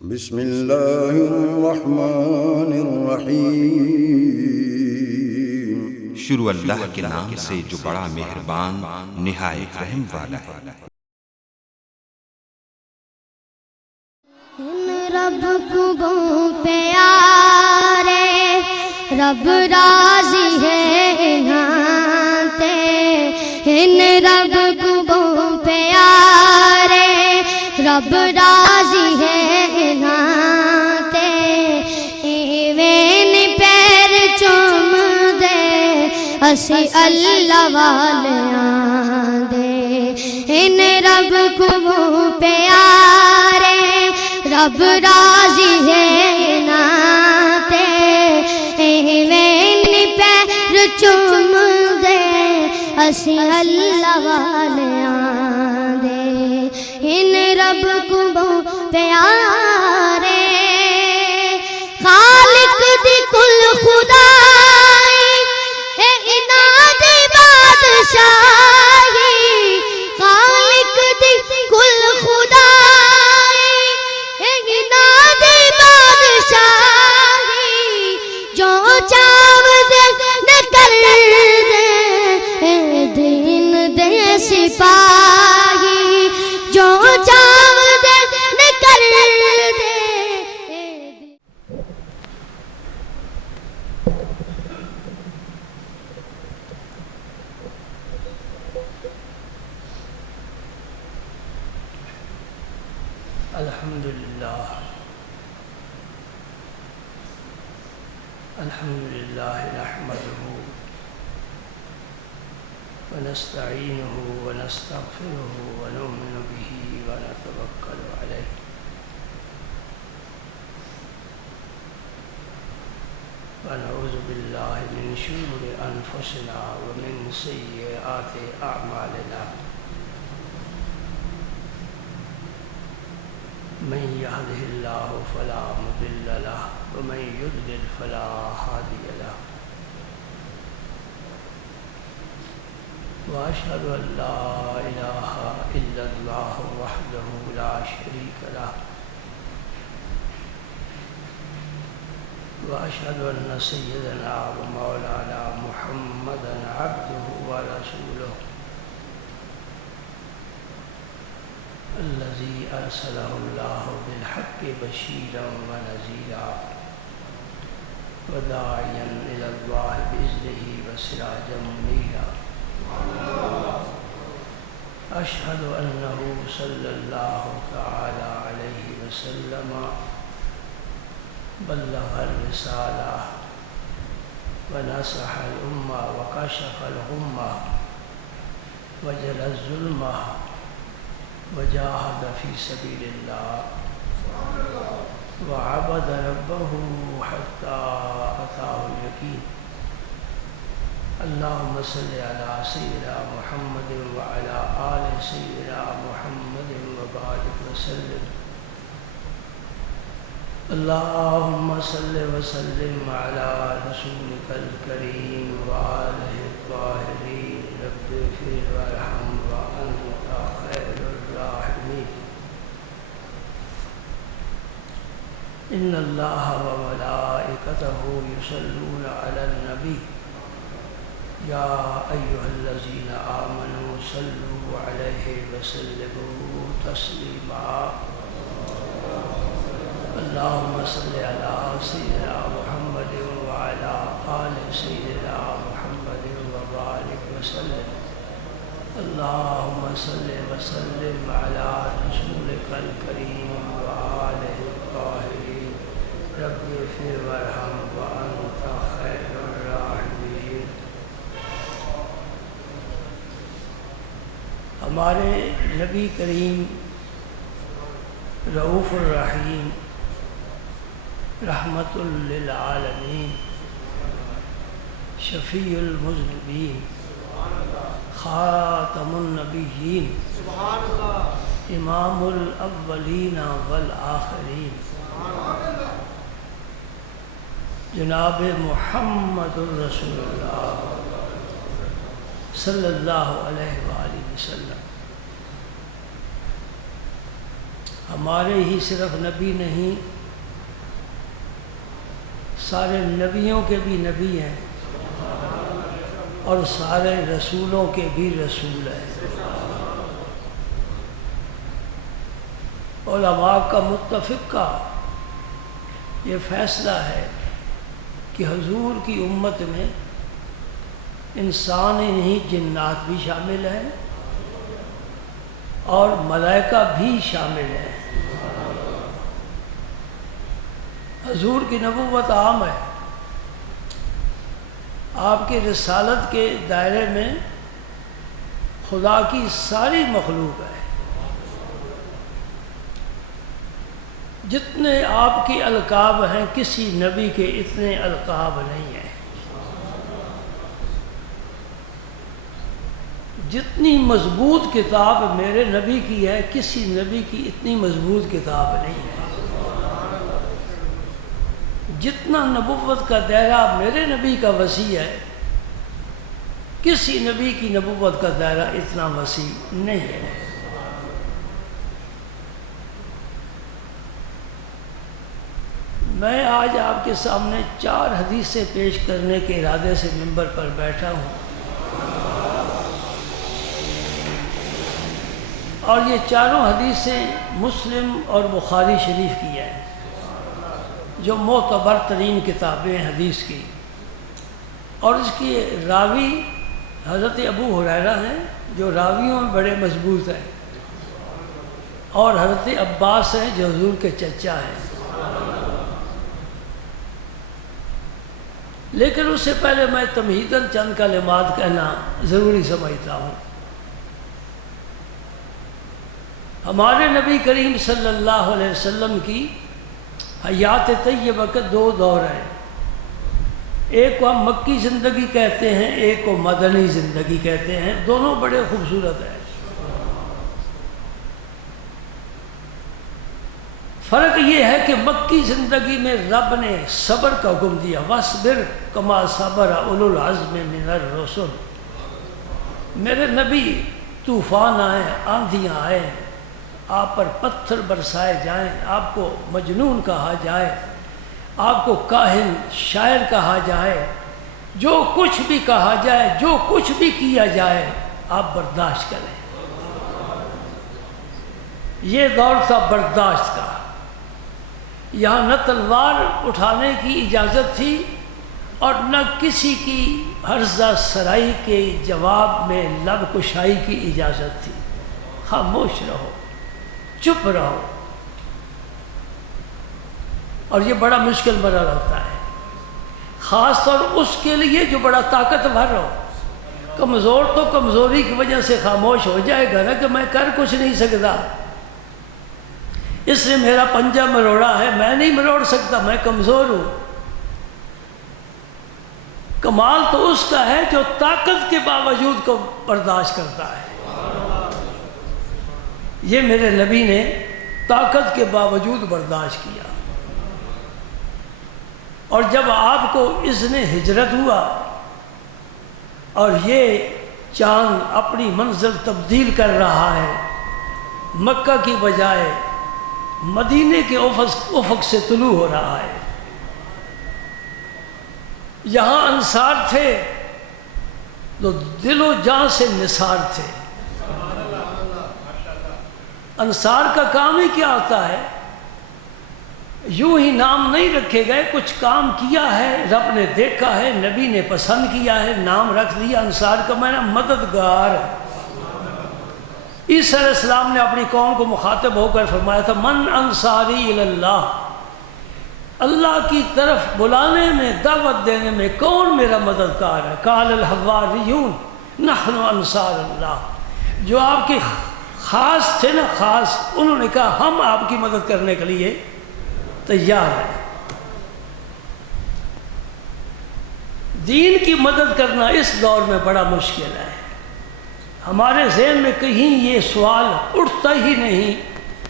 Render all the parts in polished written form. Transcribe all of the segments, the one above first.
بسم اللہ الرحمن الرحیم۔ شروع اللہ کے نام سے جو بڑا مہربان نہایت رحم والا ہے۔ رب کو پیارے رب راضی ہے نہاتے، ان رب کو پیارے رب راضی ہے نہاتے، ایویں پیر چوم دے اسی اللہ والیاں دے، ان رب کو پیارے رب راضی ہے ناتے، ایویں پیر چوم دے اسی اللہ والیاں دے، ان رب کو پیارے خالق دی کل خدائی اے اناد بادشاہی، خالق دی کل خدائی اے اناد بادشاہی، جو چاو دے کر دے دین دے سپاہی، جو چاو دے کر دے۔ الحمدللہ نحمده ونستعینه ونستغفره ونؤمن به ونتوکل علیہ، ونعوذ باللہ من شرور انفسنا ومن سیئات اعمالنا، من يهده الله فلا مضل له ومن يضلل فلا هادي له، وأشهد أن لا إله إلا الله وحده لا شريك له، وأشهد أن سيدنا ومولانا محمدا عبده ورسوله الذي أرسله الله بالحق بشيرا ونذيرا وداعيا إلى الله بإذنه وسراجا منيرا، أشهد أنه صلى الله تعالى عليه وسلم بلغ الرسالة ونصح الأمة وكشف الغمة وجل الظلمة وجاهد في سبيل الله وعبد ربه حتى أتاه اليقين، اللهم صل على سيدنا محمد وعلى آل سيدنا محمد وبارك وسلم، اللهم صل وسلم على رسولك الكريم وآله الطاهرين، رب اغفر وارحم وأنت خير الراحمين، إن الله وملائكته يصلون على النبي يا أيها الذين آمنوا صلوا عليه وسلموا تسليما، اللهم صل على سيدنا محمد وعلى آل سيدنا محمد وبارك وسلم، اللهم صل وسلم على رسولك الكريم وآله الطاهرين، رب اغفر وارحم وأنت خير الراحمين۔ ہمارے نبی کریم رؤوف الرحیم رحمت للعالمین شفیع المذنبین خاتم النبیین امام الاولین والآخرین جناب محمد الرسول اللہ صلی اللہ علیہ وآلہ وسلم ہمارے ہی صرف نبی نہیں، سارے نبیوں کے بھی نبی ہیں اور سارے رسولوں کے بھی رسول ہیں۔ علماء کا متفقہ یہ فیصلہ ہے کہ حضور کی امت میں انسان ہی نہیں جنات بھی شامل ہیں اور ملائکہ بھی شامل ہیں۔ حضور کی نبوت عام ہے، آپ کی رسالت کے دائرے میں خدا کی ساری مخلوق ہے۔ جتنے آپ کی القاب ہیں کسی نبی کے اتنے القاب نہیں ہیں۔ جتنی مضبوط کتاب میرے نبی کی ہے کسی نبی کی اتنی مضبوط کتاب نہیں ہے۔ جتنا نبوت کا دائرہ میرے نبی کا وسیع ہے کسی نبی کی نبوت کا دائرہ اتنا وسیع نہیں ہے۔ میں آج آپ کے سامنے 4 حدیثیں پیش کرنے کے ارادے سے منبر پر بیٹھا ہوں، اور یہ چاروں حدیثیں مسلم اور بخاری شریف کی ہیں جو معتبر ترین کتابیں ہیں حدیث کی، اور اس کی راوی حضرت ابو ہریرہ ہیں جو راویوں میں بڑے مضبوط ہیں، اور حضرت عباس ہیں جو حضور کے چچا ہیں۔ لیکن اس سے پہلے میں تمہیداً چند کلمات کہنا ضروری سمجھتا ہوں۔ ہمارے نبی کریم صلی اللہ علیہ وسلم کی حیات طیبہ کے 2 دور ہیں، ایک کو ہم مکی زندگی کہتے ہیں، ایک کو مدنی زندگی کہتے ہیں، دونوں بڑے خوبصورت ہیں۔ فرق یہ ہے کہ مکی زندگی میں رب نے صبر کا حکم دیا، وَاصْبِرْ كَمَا صَبَرَ أُولُو الْعَزْمِ مِنَ الرُّسُلِ۔ میرے نبی طوفان آئیں، آندھیاں آئیں، آپ پر پتھر برسائے جائیں، آپ کو مجنون کہا جائے، آپ کو کاہن شاعر کہا جائے، جو کچھ بھی کہا جائے، جو کچھ بھی کیا جائے، آپ برداشت کریں۔ یہ دور تھا برداشت کا۔ یہاں نہ تلوار اٹھانے کی اجازت تھی اور نہ کسی کی ہرزہ سرائی کے جواب میں لب کشائی کی اجازت تھی۔ خاموش رہو، چپ رہو، اور یہ بڑا مشکل مرحلہ ہوتا ہے، خاص طور اس کے لیے جو بڑا طاقتور ہو۔ کمزور تو کمزوری کی وجہ سے خاموش ہو جائے گا نا کہ میں کر کچھ نہیں سکتا، اس نے میرا پنجہ مروڑا ہے، میں نہیں مروڑ سکتا، میں کمزور ہوں۔ کمال تو اس کا ہے جو طاقت کے باوجود کو برداشت کرتا ہے۔ یہ میرے نبی نے طاقت کے باوجود برداشت کیا، اور جب آپ کو اذن ہجرت ہوا اور یہ چاند اپنی منزل تبدیل کر رہا ہے، مکہ کی بجائے مدینے کے افق سے طلوع ہو رہا ہے، یہاں انصار تھے تو دل و جان سے نثار تھے۔ انصار کا کام ہی کیا ہوتا ہے؟ یوں ہی نام نہیں رکھے گئے، کچھ کام کیا ہے، رب نے دیکھا ہے، نبی نے پسند کیا ہے، نام رکھ دیا۔ انصار کا معنی مددگار۔ عیسیٰ علیہ السلام نے اپنی قوم کو مخاطب ہو کر فرمایا تھا، من انصاری اللہ، اللہ کی طرف بلانے میں، دعوت دینے میں کون میرا مددگار ہے؟ قال الحواریون نحن انصار اللہ، جو آپ کے خاص تھے نا، خاص، انہوں نے کہا ہم آپ کی مدد کرنے کے لیے تیار ہیں۔ دین کی مدد کرنا اس دور میں بڑا مشکل ہے۔ ہمارے ذہن میں کہیں یہ سوال اٹھتا ہی نہیں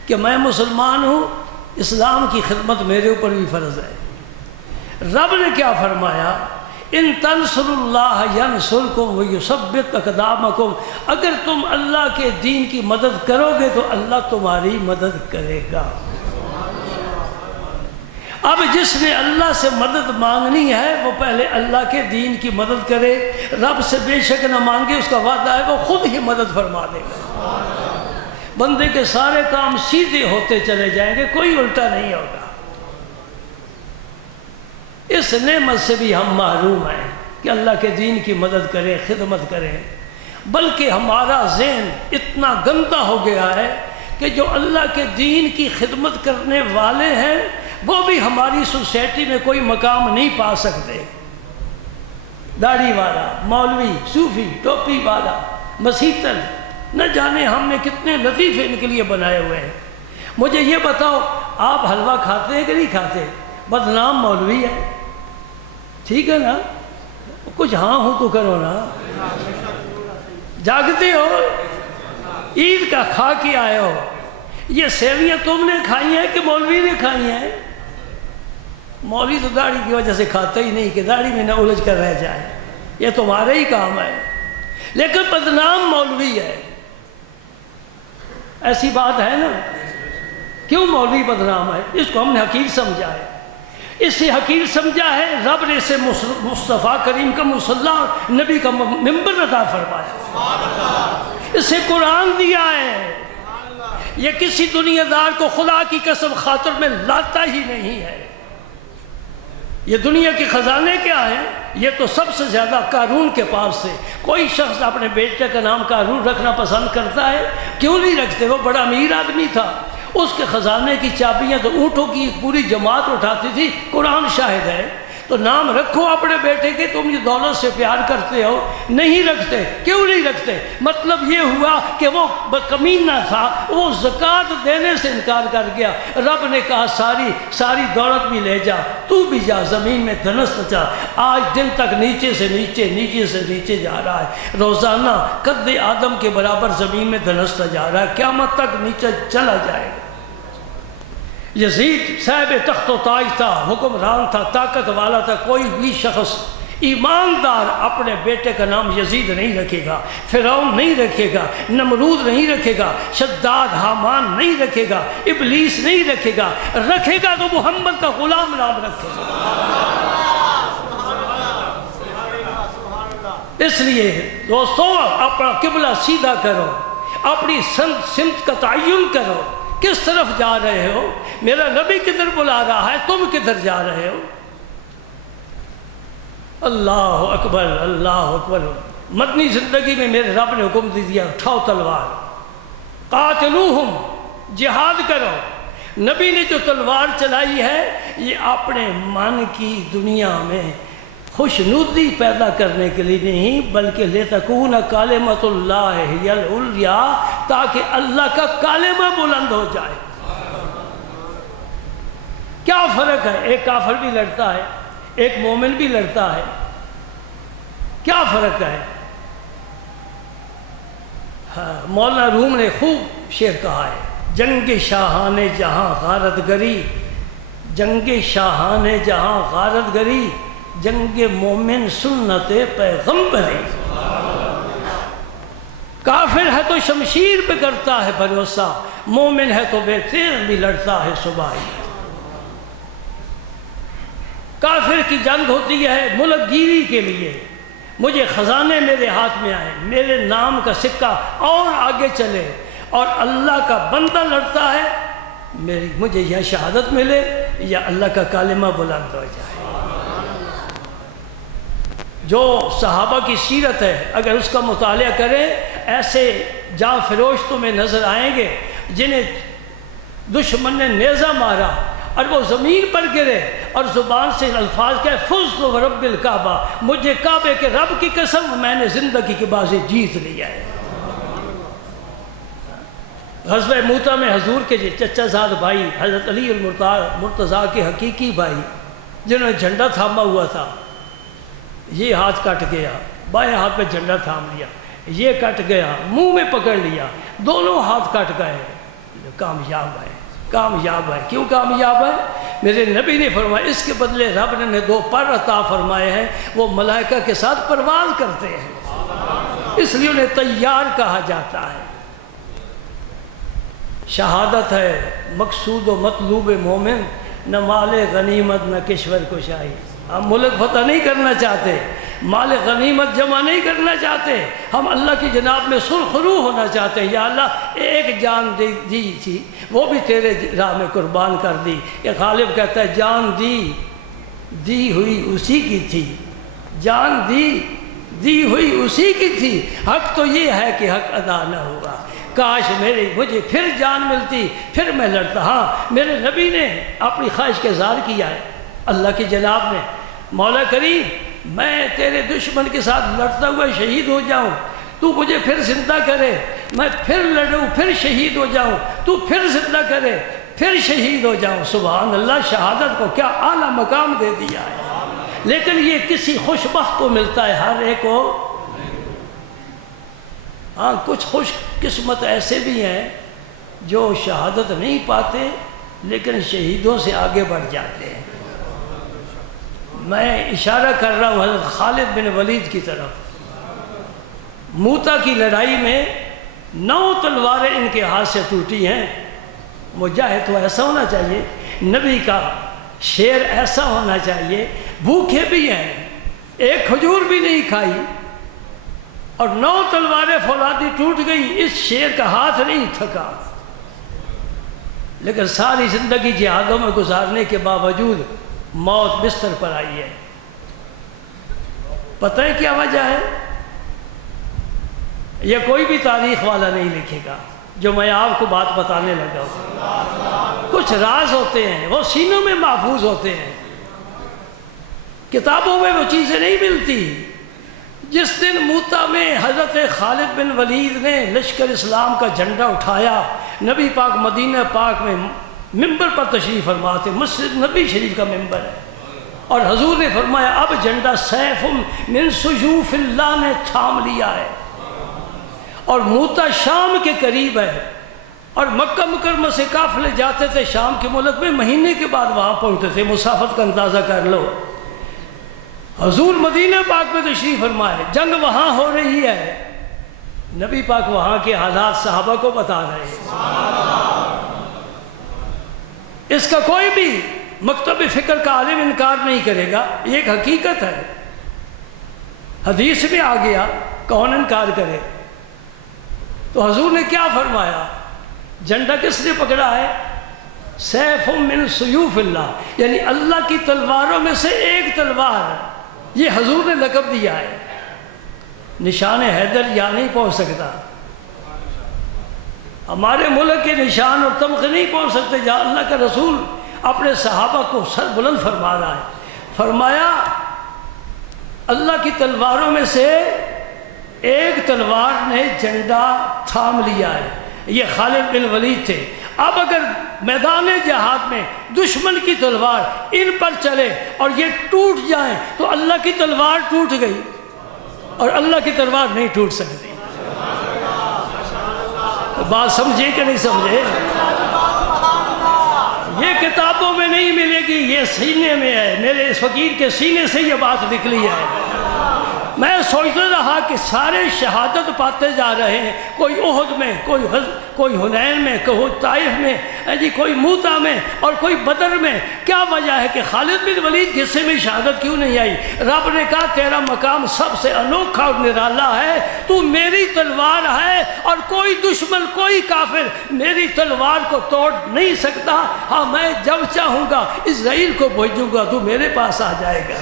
کہ میں مسلمان ہوں، اسلام کی خدمت میرے اوپر بھی فرض ہے۔ رب نے کیا فرمایا؟ ان تنصروا اللہ ینصرکم ویثبت اقدامکم، اگر تم اللہ کے دین کی مدد کرو گے تو اللہ تمہاری مدد کرے گا۔ اب جس نے اللہ سے مدد مانگنی ہے وہ پہلے اللہ کے دین کی مدد کرے، رب سے بے شک نہ مانگے، اس کا وعدہ ہے وہ خود ہی مدد فرما دے گا۔ بندے کے سارے کام سیدھے ہوتے چلے جائیں گے، کوئی الٹا نہیں ہوگا۔ اس نعمت سے بھی ہم محروم ہیں کہ اللہ کے دین کی مدد کریں، خدمت کریں، بلکہ ہمارا ذہن اتنا گندا ہو گیا ہے کہ جو اللہ کے دین کی خدمت کرنے والے ہیں وہ بھی ہماری سوسائٹی میں کوئی مقام نہیں پا سکتے۔ داڑھی والا، مولوی، صوفی، ٹوپی والا، مسیحتن، نہ جانے ہم نے کتنے لطیفے ان کے لیے بنائے ہوئے ہیں۔ مجھے یہ بتاؤ، آپ حلوہ کھاتے ہیں کہ نہیں کھاتے؟ بدنام مولوی ہے، ٹھیک ہے نا؟ کچھ ہاں ہوں تو کرو نا۔ جاگتے ہو، عید کا کھا کے آئے ہو، یہ سیویاں تم نے کھائی ہیں کہ مولوی نے کھائی ہیں؟ مولوی تو داڑھی کی وجہ سے کھاتا ہی نہیں کہ داڑھی میں نہ الجھ کر رہ جائے، یہ تمہارا ہی کام ہے، لیکن بدنام مولوی ہے۔ ایسی بات ہے نا؟ کیوں مولوی بدنام ہے؟ اس کو ہم نے حقیر سمجھا ہے۔ اس سے حقیر سمجھا ہے رب نے اسے مصطفیٰ کریم کا مصلی نبی کا ممبر عطا فرمایا، اسے قرآن دیا ہے، یہ کسی دنیا دار کو خدا کی قسم خاطر میں لاتا ہی نہیں ہے۔ یہ دنیا کے خزانے کیا ہیں؟ یہ تو سب سے زیادہ قارون کے پاس سے۔ کوئی شخص اپنے بیٹے کا نام قارون رکھنا پسند کرتا ہے؟ کیوں نہیں رکھتے؟ وہ بڑا امیر آدمی تھا، اس کے خزانے کی چابیاں تو اونٹوں کی ایک پوری جماعت اٹھاتی تھی، قرآن شاہد ہے۔ تو نام رکھو اپنے بیٹے کے، تم یہ دولت سے پیار کرتے ہو، نہیں رکھتے۔ کیوں نہیں رکھتے؟ مطلب یہ ہوا کہ وہ کمینہ تھا، وہ زکوٰۃ دینے سے انکار کر گیا۔ رب نے کہا ساری دولت بھی لے جا، تو بھی جا، زمین میں دھنس جا۔ آج دن تک نیچے سے نیچے جا رہا ہے، روزانہ قد آدم کے برابر زمین میں دھنستا جا رہا ہے، قیامت تک نیچے چلا جائے گا۔ یزید صاحب تخت و تاج تھا، حکمران تھا، طاقت والا تھا، کوئی بھی شخص ایماندار اپنے بیٹے کا نام یزید نہیں رکھے گا، فرعون نہیں رکھے گا، نمرود نہیں رکھے گا، شداد حامان نہیں رکھے گا، ابلیس نہیں رکھے گا، رکھے گا تو محمد کا غلام نام رکھے گا۔ اس لیے دوستوں اپنا قبلہ سیدھا کرو، اپنی سمت کا تعین کرو، کس طرف جا رہے ہو؟ میرا نبی کدھر بلا رہا ہے، تم کدھر جا رہے ہو؟ اللہ اکبر، اللہ اکبر۔ مدنی زندگی میں میرے رب نے حکم دے دیا، اٹھاؤ تلوار، قاتلوہم، جہاد کرو۔ نبی نے جو تلوار چلائی ہے یہ اپنے من کی دنیا میں خوشنودی پیدا کرنے کے لیے نہیں، بلکہ لِتَكُونَ کَلِمَةُ اللَّهِ هِيَ الْعُلْيَا، تاکہ اللہ کا کلمہ بلند ہو جائے۔ کیا فرق ہے؟ ایک کافر بھی لڑتا ہے، ایک مومن بھی لڑتا ہے، کیا فرق ہے؟ مولانا روم نے خوب شعر کہا ہے، جنگ شاہان جہاں غارت گری، جنگ شاہان جہاں غارت گری، جنگ مومن سنت پیغمبری۔ کافر ہے تو شمشیر پہ کرتا ہے بھروسہ، مومن ہے تو بے تیر بھی لڑتا ہے صبح۔ کافر کی جنگ ہوتی ہے ملک گیری کے لیے، مجھے خزانے میرے ہاتھ میں آئے، میرے نام کا سکہ اور آگے چلے، اور اللہ کا بندہ لڑتا ہے مجھے یا شہادت ملے یا اللہ کا کلمہ بلند ہو جائے۔ جو صحابہ کی سیرت ہے اگر اس کا مطالعہ کریں، ایسے جاں فروش تمہیں نظر آئیں گے جنہیں دشمن نے نیزہ مارا اور وہ زمین پر گرے اور زبان سے الفاظ کہے فزت ورب الکعبہ، مجھے کعبے کے رب کی قسم میں نے زندگی کی بازی جیت لیا ہے۔ غزوہ موتہ میں حضور کے چچا زاد بھائی حضرت علی المرتضیٰ کے حقیقی بھائی جنہوں نے جھنڈا تھاما ہوا تھا، یہ ہاتھ کٹ گیا، بائیں ہاتھ پہ جھنڈا تھام لیا، یہ کٹ گیا، منہ میں پکڑ لیا، دونوں ہاتھ کٹ گئے، کامیاب ہے۔ کامیاب ہے۔ کیوں کامیاب ہے؟ میرے نبی نے فرمایا اس کے بدلے رب نے 2 پر عطا فرمائے ہیں، وہ ملائکہ کے ساتھ پرواز کرتے ہیں، اس لیے انہیں طیار کہا جاتا ہے۔ شہادت ہے مقصود و مطلوب مومن، نہ مال غنیمت نہ کشور کشائی۔ ہم ملک فتح نہیں کرنا چاہتے، مال غنیمت جمع نہیں کرنا چاہتے، ہم اللہ کی جناب میں سرخرو ہونا چاہتے ہیں۔ یا اللہ ایک جان دی تھی وہ بھی تیرے راہ میں قربان کر دی۔ یہ غالب کہتا ہے جان دی ہوئی اسی کی تھی، جان دی ہوئی اسی کی تھی، حق تو یہ ہے کہ حق ادا نہ ہوگا۔ کاش مجھے پھر جان ملتی، پھر میں لڑتا۔ ہاں میرے نبی نے اپنی خواہش کا اظہار کیا ہے اللہ کی جناب میں، مولا کریم میں تیرے دشمن کے ساتھ لڑتا ہوا شہید ہو جاؤں، تو مجھے پھر زندہ کرے، میں پھر لڑوں پھر شہید ہو جاؤں، تو پھر زندہ کرے پھر شہید ہو جاؤں۔ سبحان اللہ، شہادت کو کیا اعلیٰ مقام دے دیا ہے، لیکن یہ کسی خوش بخت کو ملتا ہے، ہر ایک کو۔ ہاں کچھ خوش قسمت ایسے بھی ہیں جو شہادت نہیں پاتے لیکن شہیدوں سے آگے بڑھ جاتے ہیں۔ میں اشارہ کر رہا ہوں حضرت خالد بن ولید کی طرف۔ موتا کی لڑائی میں 9 تلواریں ان کے ہاتھ سے ٹوٹی ہیں۔ مجاہد تو ایسا ہونا چاہیے، نبی کا شیر ایسا ہونا چاہیے، بھوکے بھی ہیں، ایک کھجور بھی نہیں کھائی، اور 9 تلواریں فولادی ٹوٹ گئی، اس شیر کا ہاتھ نہیں تھکا، لیکن ساری زندگی جہادوں میں گزارنے کے باوجود موت بستر پر آئی ہے۔ پتہ ہے کیا وجہ ہے؟ یہ کوئی بھی تاریخ والا نہیں لکھے گا جو میں آپ کو بات بتانے لگا ہوں۔ کچھ راز ہوتے ہیں وہ سینوں میں محفوظ ہوتے ہیں، کتابوں میں وہ چیزیں نہیں ملتی۔ جس دن موتا میں حضرت خالد بن ولید نے لشکر اسلام کا جھنڈا اٹھایا، نبی پاک مدینہ پاک میں ممبر پر تشریف فرما تھے، مسجد نبی شریف کا ممبر ہے، اور حضور نے فرمایا اب جھنڈا سیف من سیوف اللہ نے تھام لیا ہے، اور موتا شام کے قریب ہے، اور مکہ مکرمہ سے قافلے جاتے تھے شام کے ملک میں، مہینے کے بعد وہاں پہنچتے تھے، مسافت کا اندازہ کر لو۔ حضور مدینہ پاک میں تشریف فرمائے، جنگ وہاں ہو رہی ہے، نبی پاک وہاں کے حالات صحابہ کو بتا رہے ہیں۔ اس کا کوئی بھی مکتب فکر کا عالم انکار نہیں کرے گا، یہ ایک حقیقت ہے، حدیث میں آ گیا، کون انکار کرے؟ تو حضور نے کیا فرمایا؟ جھنڈا کس نے پکڑا ہے؟ سیف من سیوف اللہ، یعنی اللہ کی تلواروں میں سے ایک تلوار، یہ حضور نے لقب دیا ہے۔ نشان حیدر یہاں نہیں پہنچ سکتا، ہمارے ملک کے نشان اور تمغے نہیں پہنچ سکتے جہاں اللہ کا رسول اپنے صحابہ کو سر بلند فرما رہا ہے۔ فرمایا اللہ کی تلواروں میں سے ایک تلوار نے جھنڈا تھام لیا ہے، یہ خالد بن ولید تھے۔ اب اگر میدان جہاد میں دشمن کی تلوار ان پر چلے اور یہ ٹوٹ جائیں تو اللہ کی تلوار ٹوٹ گئی، اور اللہ کی تلوار نہیں ٹوٹ سکتی۔ بات سمجھے کہ نہیں سمجھے؟ یہ کتابوں میں نہیں ملے گی، یہ سینے میں ہے، میرے اس فقیر کے سینے سے یہ بات نکلی ہے۔ میں سوچتا رہا کہ سارے شہادت پاتے جا رہے ہیں، کوئی احد میں، کوئی حنین میں، کوئی طائف میں، کوئی موتا میں، اور کوئی بدر میں۔ کیا وجہ ہے کہ خالد بن ولید کے حصے میں شہادت کیوں نہیں آئی؟ رب نے کہا تیرا مقام سب سے انوکھا اور نرالا ہے، تو میری تلوار ہے، اور کوئی دشمن کوئی کافر میری تلوار کو توڑ نہیں سکتا۔ ہاں میں جب چاہوں گا اسرائیل کو بھیجوں گا، تو میرے پاس آ جائے گا۔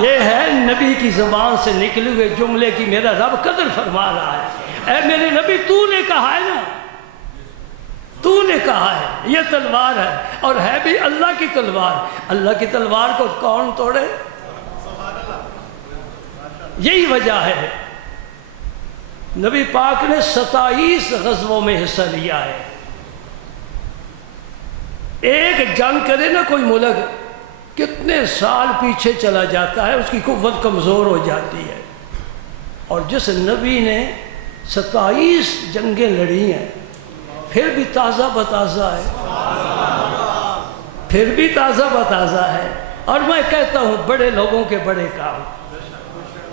یہ ہے نبی کی زبان سے نکلے ہوئے جملے کی میرا رب قدر فرما رہا ہے۔ اے میرے نبی تو نے کہا ہے نا، تو نے کہا ہے یہ تلوار ہے، اور ہے بھی اللہ کی تلوار۔ اللہ کی تلوار کو کون توڑے؟ یہی وجہ ہے نبی پاک نے 27 غزووں میں حصہ لیا ہے۔ ایک جنگ کرے نا کوئی ملک، کتنے سال پیچھے چلا جاتا ہے، اس کی قوت کمزور ہو جاتی ہے۔ اور جس نبی نے 27 جنگیں لڑی ہیں، پھر بھی تازہ بتازہ ہے، پھر بھی تازہ بتازہ ہے۔ اور میں کہتا ہوں بڑے لوگوں کے بڑے کام،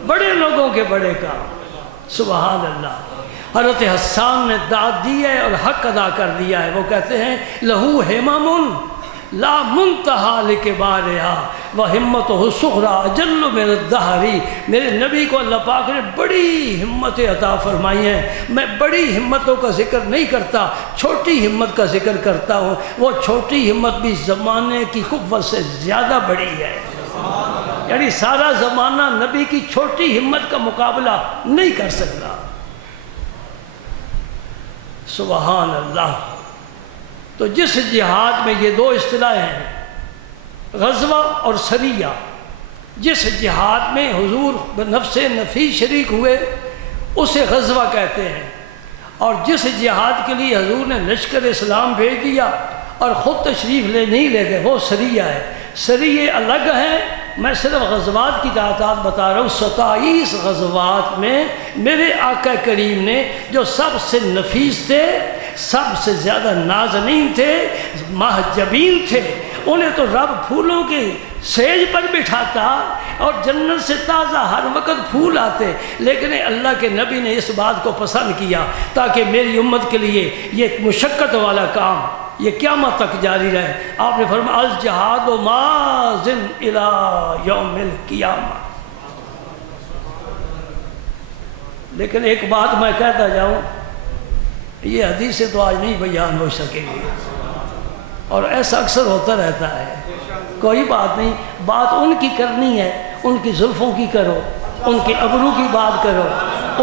بڑے لوگوں کے بڑے کام، سبحان اللہ۔ حضرت حسان نے داد دی ہے اور حق ادا کر دیا ہے۔ وہ کہتے ہیں لہو ہمم لا منتہا لکبارہا وہمتہ الصغریٰ اجل من الدہر۔ میرے نبی کو اللہ پاک نے بڑی ہمتیں عطا فرمائی ہیں۔ میں بڑی ہمتوں کا ذکر نہیں کرتا، چھوٹی ہمت کا ذکر کرتا ہوں۔ وہ چھوٹی ہمت بھی زمانے کی قوت سے زیادہ بڑی ہے، یعنی سارا زمانہ نبی کی چھوٹی ہمت کا مقابلہ نہیں کر سکتا۔ سبحان اللہ۔ تو جس جہاد میں یہ دو اصطلاحیں ہیں، غزوہ اور سریہ، جس جہاد میں حضور نفس نفیس شریک ہوئے اسے غزوہ کہتے ہیں، اور جس جہاد کے لیے حضور نے لشکر اسلام بھیج دیا اور خود تشریف نہیں لے گئے وہ سریہ ہے۔ سریہ الگ ہیں، میں صرف غزوات کی تعداد بتا رہا ہوں۔ 27 غزوات میں میرے آقا کریم نے جو سب سے نفیس تھے، سب سے زیادہ نازنین تھے، محجبین تھے، انہیں تو رب پھولوں کے سیج پر بٹھاتا اور جنت سے تازہ ہر وقت پھول آتے، لیکن اللہ کے نبی نے اس بات کو پسند کیا تاکہ میری امت کے لیے یہ مشقت والا کام یہ قیامت تک جاری رہے۔ آپ نے فرمایا الجہاد ماضٍ الی یوم القیامہ۔ لیکن ایک بات میں کہتا جاؤں، یہ حدیثیں تو آج نہیں بیان ہو سکیں گی، اور ایسا اکثر ہوتا رہتا ہے۔ کوئی بات نہیں، بات ان کی کرنی ہے، ان کی زلفوں کی کرو، ان کے ابرو کی بات کرو،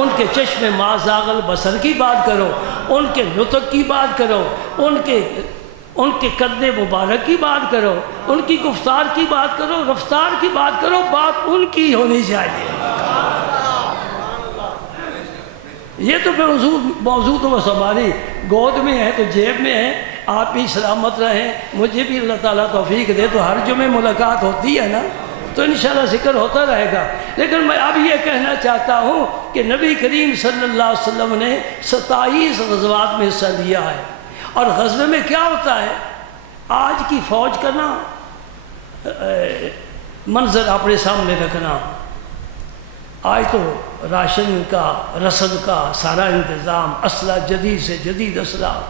ان کے چشم ما زاغ البصر کی بات کرو، ان کے نطق کی بات کرو، ان کے قد مبارک کی بات کرو، ان کی گفتار کی بات کرو، رفتار کی بات کرو، بات ان کی ہونی چاہیے۔ یہ تو پھر موضوع تو بس ہماری گود میں ہے تو جیب میں ہے۔ آپ بھی سلامت رہیں، مجھے بھی اللہ تعالیٰ توفیق دے تو ہر جمعے ملاقات ہوتی ہے نا، تو انشاءاللہ ذکر ہوتا رہے گا۔ لیکن میں اب یہ کہنا چاہتا ہوں کہ نبی کریم صلی اللہ علیہ وسلم نے 27 غزوات میں حصہ لیا ہے، اور غزوے میں کیا ہوتا ہے؟ آج کی فوج کا نا منظر اپنے سامنے رکھنا، آج تو راشن کا، رسد کا سارا انتظام، اسلحہ جدید سے جدید اسلحہ،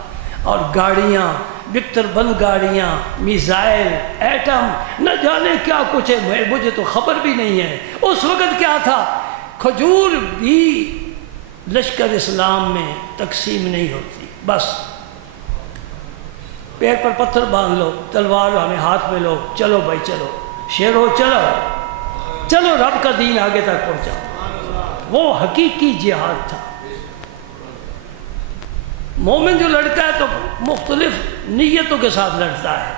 اور گاڑیاں، بکتر بند گاڑیاں، میزائل، ایٹم، نہ جانے کیا کچھ ہے، مجھے تو خبر بھی نہیں ہے۔ اس وقت کیا تھا؟ کھجور بھی لشکر اسلام میں تقسیم نہیں ہوتی، بس پیر پر پتھر باندھ لو، تلوار ہمیں ہاتھ میں لو، چلو بھائی چلو، شیرو چلو چلو، رب کا دین آگے تک پہنچاؤ۔ وہ حقیقی جہاد تھا۔ مومن جو لڑتا ہے تو مختلف نیتوں کے ساتھ لڑتا ہے۔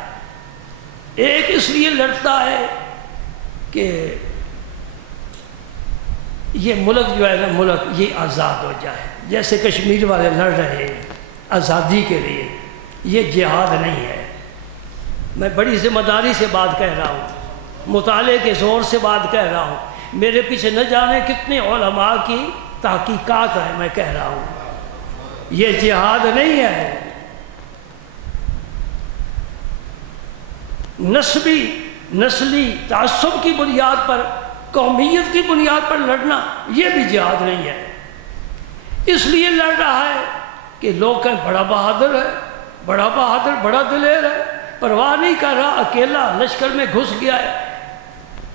ایک اس لیے لڑتا ہے کہ یہ ملک جو ہے نا، ملک یہ آزاد ہو جائے، جیسے کشمیر والے لڑ رہے ہیں آزادی کے لیے، یہ جہاد نہیں ہے۔ میں بڑی ذمہ داری سے بات کہہ رہا ہوں، مطالعے کے زور سے بات کہہ رہا ہوں، میرے پیچھے نہ جانے کتنے علماء کی تحقیقات ہیں، میں کہہ رہا ہوں یہ جہاد نہیں ہے۔ نسلی تعصب کی بنیاد پر، قومیت کی بنیاد پر لڑنا یہ بھی جہاد نہیں ہے۔ اس لیے لڑ رہا ہے کہ لوگ کہیں بڑا بہادر ہے، بڑا بہادر، بڑا دلیر ہے، پرواہ نہیں کر رہا، اکیلا لشکر میں گھس گیا ہے،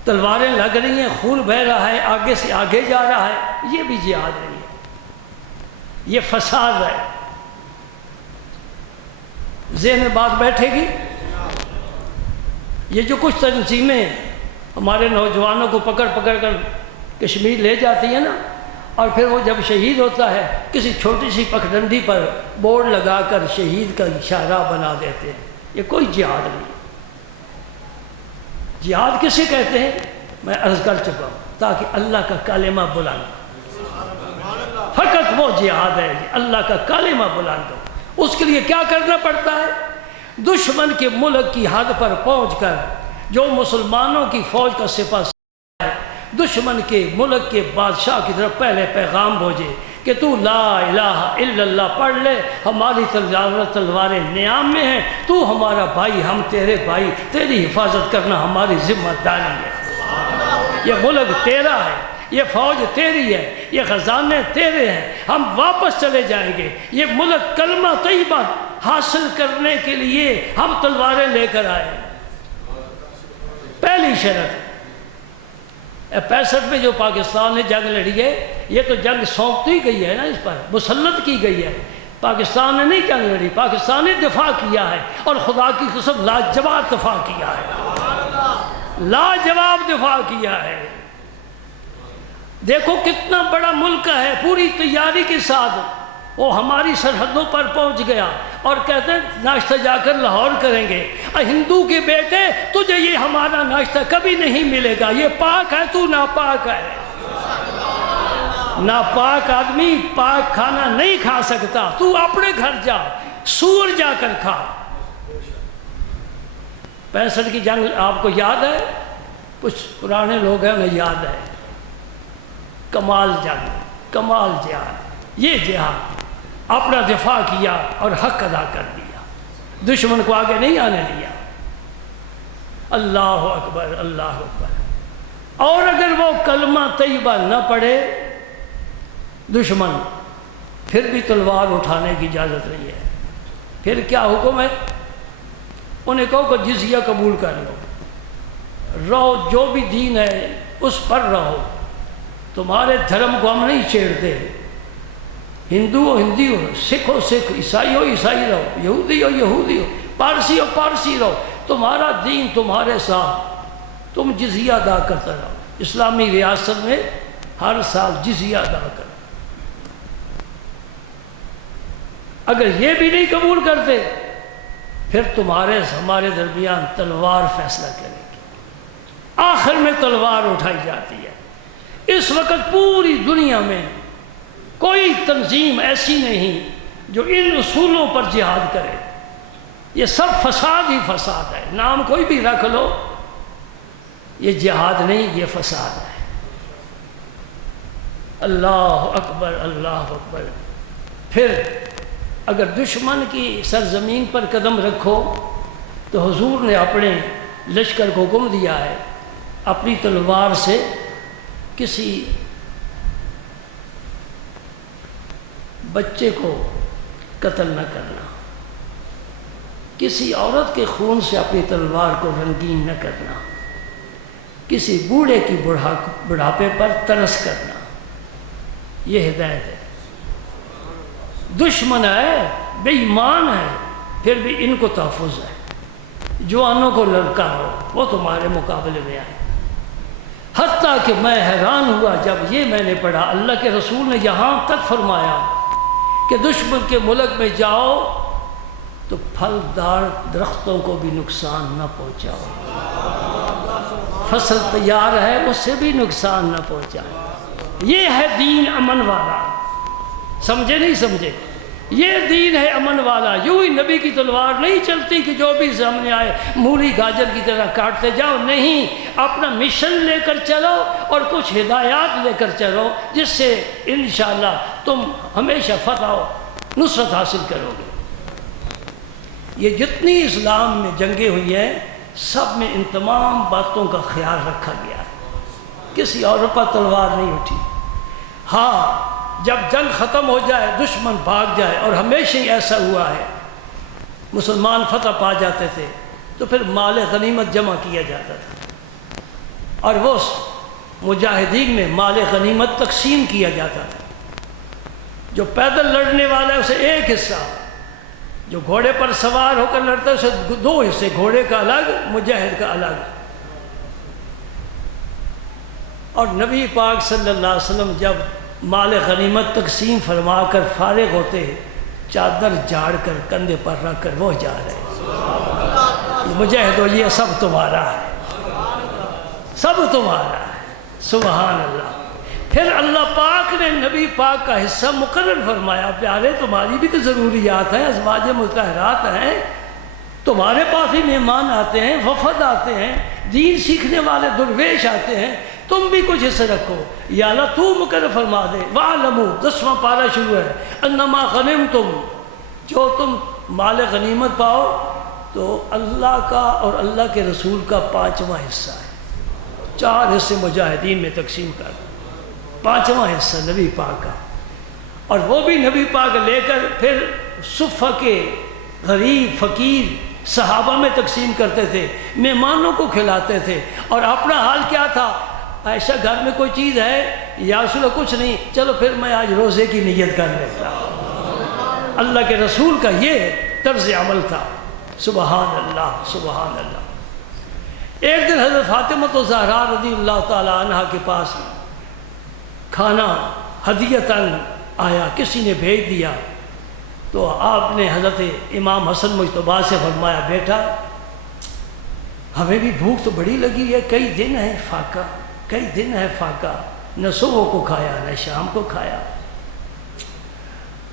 تلواریں لگ رہی ہیں، خون بہہ رہا ہے، آگے سے آگے جا رہا ہے، یہ بھی جہاد نہیں ہے، یہ فساد ہے۔ ذہن میں بات بیٹھے گی؟ یہ جو کچھ تنظیمیں ہمارے نوجوانوں کو پکڑ پکڑ کر کشمیر لے جاتی ہیں نا، اور پھر وہ جب شہید ہوتا ہے کسی چھوٹی سی پگڈنڈی پر بورڈ لگا کر شہید کا اشارہ بنا دیتے ہیں، یہ کوئی جہاد نہیں۔ جہاد کسے کہتے ہیں؟ میں عرض کر چکا ہوں، تاکہ اللہ کا کلمہ بلند، فقط وہ جہاد ہے اللہ کا کلمہ بلند ہو۔ اس کے لیے کیا کرنا پڑتا ہے؟ دشمن کے ملک کی حد پر پہنچ کر جو مسلمانوں کی فوج کا سپاہ ہے، دشمن کے ملک کے بادشاہ کی طرف پہلے پیغام بھیجے کہ تو لا الہ الا اللہ پڑھ لے، ہماری تلواریں نیام میں ہیں، تو ہمارا بھائی، ہم تیرے بھائی، تیری حفاظت کرنا ہماری ذمہ داری ہے۔ یہ ملک تیرا ہے، یہ فوج تیری ہے، یہ خزانے تیرے ہیں، ہم واپس چلے جائیں گے۔ یہ ملک کلمہ طیبہ حاصل کرنے کے لیے ہم تلواریں لے کر آئے۔ پہلی شرط 65 میں جو پاکستان نے جنگ لڑی ہے، یہ تو جنگ سونپتی گئی ہے نا، اس پر مسلط کی گئی ہے۔ پاکستان نے نہیں جنگ لڑی، پاکستان نے دفاع کیا ہے، اور خدا کی قسم لاجواب دفاع کیا ہے، لاجواب دفاع کیا ہے۔ دیکھو کتنا بڑا ملک ہے، پوری تیاری کے ساتھ وہ ہماری سرحدوں پر پہنچ گیا، اور کہتے ہیں ناشتہ جا کر لاہور کریں گے۔ ہندو کے بیٹے، تجھے یہ ہمارا ناشتہ کبھی نہیں ملے گا، یہ پاک ہے، تو ناپاک ہے۔ ناپاک آدمی پاک کھانا نہیں کھا سکتا، تو اپنے گھر جا، سور جا کر کھا۔ 65 کی جنگ آپ کو یاد ہے؟ کچھ پرانے لوگ ہیں انہیں یاد ہے۔ کمال جنگ، کمال جہاد، یہ جہاد اپنا دفاع کیا اور حق ادا کر دیا، دشمن کو آگے نہیں آنے دیا۔ اللہ اکبر، اللہ اکبر۔ اور اگر وہ کلمہ طیبہ نہ پڑھے دشمن، پھر بھی تلوار اٹھانے کی اجازت نہیں ہے۔ پھر کیا حکم ہے؟ انہیں کہو کہ جزیہ قبول کر لو، رہو جو بھی دین ہے اس پر رہو، تمہارے دھرم کو ہم نہیں چھیڑتے، ہندو ہو ہندی ہو، سکھ ہو سکھ، عیسائی ہو عیسائی رہو، یہودی ہو یہودی ہو، پارسی ہو پارسی رہو، تمہارا دین تمہارے ساتھ، تم جزیہ ادا کرتا رہو۔ اسلامی ریاست میں ہر سال جزیہ ادا کرو۔ اگر یہ بھی نہیں قبول کرتے، پھر تمہارے ہمارے درمیان تلوار فیصلہ کرے گی۔ آخر میں تلوار اٹھائی جاتی ہے۔ اس وقت پوری دنیا میں کوئی تنظیم ایسی نہیں جو ان اصولوں پر جہاد کرے۔ یہ سب فساد ہی فساد ہے، نام کوئی بھی رکھ لو، یہ جہاد نہیں، یہ فساد ہے۔ اللہ اکبر، اللہ اکبر۔ پھر اگر دشمن کی سرزمین پر قدم رکھو تو حضور نے اپنے لشکر کو حکم دیا ہے اپنی تلوار سے کسی بچے کو قتل نہ کرنا، کسی عورت کے خون سے اپنی تلوار کو رنگین نہ کرنا، کسی بوڑھے کی بڑھاپے پر ترس کرنا، یہ ہدایت ہے۔ دشمن ہے، بے ایمان ہے، پھر بھی ان کو تحفظ ہے۔ جوانوں کو للکارو، وہ تمہارے مقابلے میں آئے۔ حتیٰ کہ میں حیران ہوا جب یہ میں نے پڑھا، اللہ کے رسول نے یہاں تک فرمایا کہ دشمن کے ملک میں جاؤ تو پھلدار درختوں کو بھی نقصان نہ پہنچاؤ، فصل تیار ہے اس سے بھی نقصان نہ پہنچاؤ۔ یہ ہے دین امن والا، سمجھے نہیں سمجھے؟ یہ دین ہے امن والا۔ یوں ہی نبی کی تلوار نہیں چلتی کہ جو بھی سامنے آئے مولی گاجر کی طرح کاٹتے جاؤ، نہیں، اپنا مشن لے کر چلو اور کچھ ہدایات لے کر چلو، جس سے انشاءاللہ تم ہمیشہ فتح و نصرت حاصل کرو گے۔ یہ جتنی اسلام میں جنگیں ہوئی ہیں، سب میں ان تمام باتوں کا خیال رکھا گیا ہے، کسی اور پر تلوار نہیں اٹھی۔ ہاں، جب جنگ ختم ہو جائے، دشمن بھاگ جائے، اور ہمیشہ ہی ایسا ہوا ہے، مسلمان فتح پا جاتے تھے تو پھر مال غنیمت جمع کیا جاتا تھا، اور وہ مجاہدین میں مال غنیمت تقسیم کیا جاتا تھا۔ جو پیدل لڑنے والا ہے اسے ایک حصہ، جو گھوڑے پر سوار ہو کر لڑتا ہے اسے دو حصے، گھوڑے کا الگ، مجاہد کا الگ۔ اور نبی پاک صلی اللہ علیہ وسلم جب مال غنیمت تقسیم فرما کر فارغ ہوتے، چادر جھاڑ کر کندھے پر رکھ کر وہ جا رہے، مجاہد ہو، یہ سب تمہارا ہے، سب تمہارا ہے، سبحان اللہ۔ پھر اللہ پاک نے نبی پاک کا حصہ مقرر فرمایا، پیارے تمہاری بھی تو ضروریات ہیں، ازواج مطہرات ہیں، تمہارے پاس بھی مہمان آتے ہیں، وفد آتے ہیں، دین سیکھنے والے درویش آتے ہیں، تم بھی کچھ حصہ رکھو، یا اللہ تو مقرر فرما دے۔ وَعْلَمُوا 10واں پارہ شروع ہے، انما غنمتم، جو تم مال غنیمت پاؤ تو اللہ کا اور اللہ کے رسول کا 5واں حصہ ہے۔ 4 حصے مجاہدین میں تقسیم کر، 5واں حصہ نبی پاک کا، اور وہ بھی نبی پاک لے کر پھر صفہ کے غریب فقیر صحابہ میں تقسیم کرتے تھے، مہمانوں کو کھلاتے تھے۔ اور اپنا حال کیا تھا؟ عائشہ گھر میں کوئی چیز ہے؟ یا رسول اللہ کچھ نہیں، چلو پھر میں آج روزے کی نیت کر لیتا۔ اللہ کے رسول کا یہ طرز عمل تھا۔ سبحان اللہ سبحان اللہ۔ ایک دن حضرت فاطمہ الزہرا رضی اللہ تعالی عنہ کے پاس کھانا ہدیتاً آیا، کسی نے بھیج دیا، تو آپ نے حضرت امام حسن مجتبیٰ سے فرمایا بیٹا ہمیں بھی بھوک تو بڑی لگی ہے، کئی دن ہے فاقہ، کئی دن ہے فاقہ، نہ صبح کو کھایا نہ شام کو کھایا،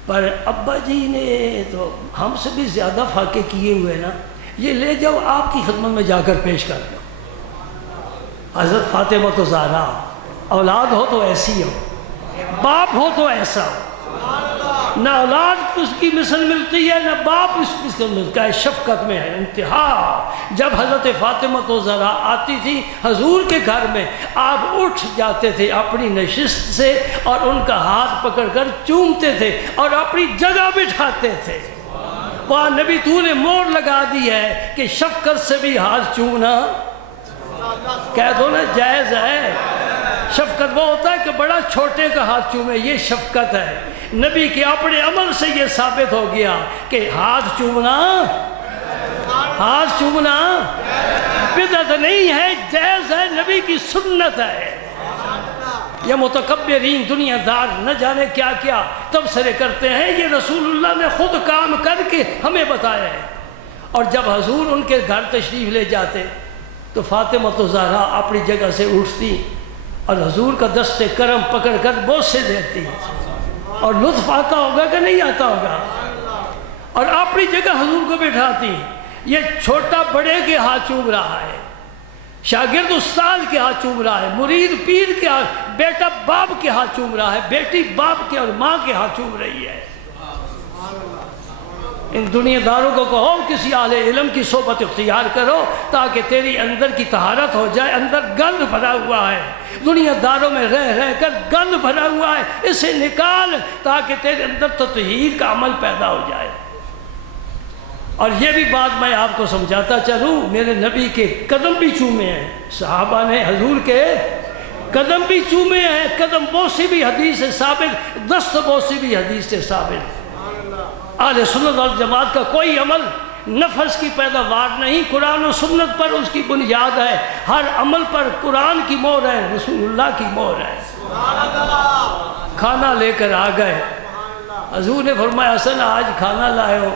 پر ابا جی نے تو ہم سے بھی زیادہ فاقے کیے ہوئے نا، یہ لے جاؤ آپ کی خدمت میں جا کر پیش کر دو۔ حضرت فاطمہ الزہرا، اولاد ہو تو ایسی ہو، باپ ہو تو ایسا ہو، نہ اولاد اس کی مثل ملتی ہے نہ باپ اس کی مثل ملتا ہے، شفقت میں ہے انتہا۔ جب حضرت فاطمہ الزہرا آتی تھی حضور کے گھر میں، آپ اٹھ جاتے تھے اپنی نشست سے اور ان کا ہاتھ پکڑ کر چومتے تھے اور اپنی جگہ بٹھاتے تھے۔ وہاں نبی تو نے موڑ لگا دی ہے کہ شفقت سے بھی ہاتھ چومنا کہہ دو نا جائز ہے۔ شفقت وہ ہوتا ہے کہ بڑا چھوٹے کا ہاتھ چومے، یہ شفقت ہے۔ نبی کے اپنے عمل سے یہ ثابت ہو گیا کہ ہاتھ چومنا بدعت نہیں ہے، جائز ہے، نبی کی سنت ہے۔ یہ متکبرین دنیا دار نہ جانے کیا کیا تبصرے کرتے ہیں، یہ رسول اللہ نے خود کام کر کے ہمیں بتایا ہے۔ اور جب حضور ان کے گھر تشریف لے جاتے تو فاطمہ الزہرا اپنی جگہ سے اٹھتی اور حضور کا دست کرم پکڑ کر بوسے دیتی، اور لطف آتا ہوگا کہ نہیں آتا ہوگا، اور اپنی جگہ حضور کو بٹھاتی۔ یہ چھوٹا بڑے کے ہاتھ چوم رہا ہے، شاگرد استاد کے ہاتھ چوم رہا ہے، مرید پیر کے ہاتھ، بیٹا باپ کے ہاتھ چوم رہا ہے، بیٹی باپ کے اور ماں کے ہاتھ چوم رہی ہے۔ ان دنیا داروں کو کہو کسی اہل علم کی صحبت اختیار کرو تاکہ تیری اندر کی طہارت ہو جائے۔ اندر گند بھرا ہوا ہے، دنیا داروں میں رہ رہ کر گند بھرا ہوا ہے، اسے نکال تاکہ تیرے اندر تطہیر کا عمل پیدا ہو جائے۔ اور یہ بھی بات میں آپ کو سمجھاتا چلوں، میرے نبی کے قدم بھی چومے ہیں، صحابہ نے حضور کے قدم بھی چومے ہیں، قدم بوسی بھی حدیث سے ثابت، دست بوسی بھی حدیث سے ثابت۔ اہل سنت والجماعت کا کوئی عمل نفس کی پیداوار نہیں، قرآن و سنت پر اس کی بنیاد ہے، ہر عمل پر قرآن کی مہر ہے، رسول اللہ کی مہر ہے۔ کھانا لے کر آ گئے، حضور نے فرمایا حسن آج کھانا لائے ہو؟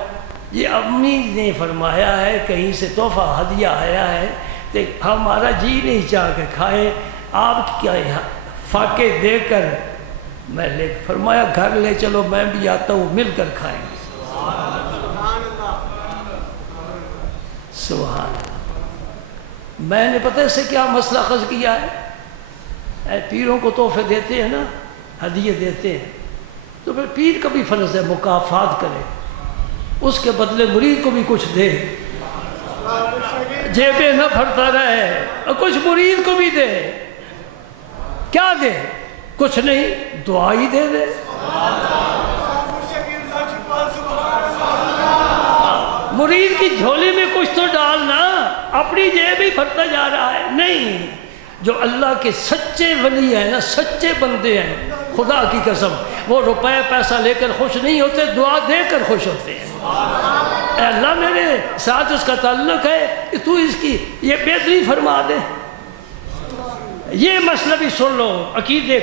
یہ امی نے فرمایا ہے کہیں سے تحفہ ہدیہ آیا ہے تو ہمارا جی نہیں چاہ کے کھائیں، آپ کیا فاقے دے کر میں لے، فرمایا گھر لے چلو میں بھی آتا ہوں مل کر کھائیں گے۔ سبحان اللہ۔ میں نے پتہ سے کیا مسئلہ خز کیا ہے، اے پیروں کو تحفے دیتے ہیں نا، ہدیے دیتے ہیں، تو پھر پیر کا بھی فرض ہے مکافات کرے، اس کے بدلے مرید کو بھی کچھ دے، جیبیں نہ بھرتا رہے اور کچھ مرید کو بھی دے۔ کیا دے؟ کچھ نہیں، دعا ہی دے دے۔ مرید کی جھولی میں کچھ تو ڈالنا، اپنی جیب ہی بھرتا جا رہا ہے، نہیں۔ جو اللہ کے سچے ولی ہیں نا، سچے بندے ہیں، خدا کی قسم وہ روپے پیسہ لے کر خوش نہیں ہوتے، دعا دے کر خوش ہوتے ہیں۔ اے اللہ میرے ساتھ اس کا تعلق ہے کہ تو اس کی یہ بہتری فرما دے۔ یہ مسئلہ بھی سن لو، عقیدے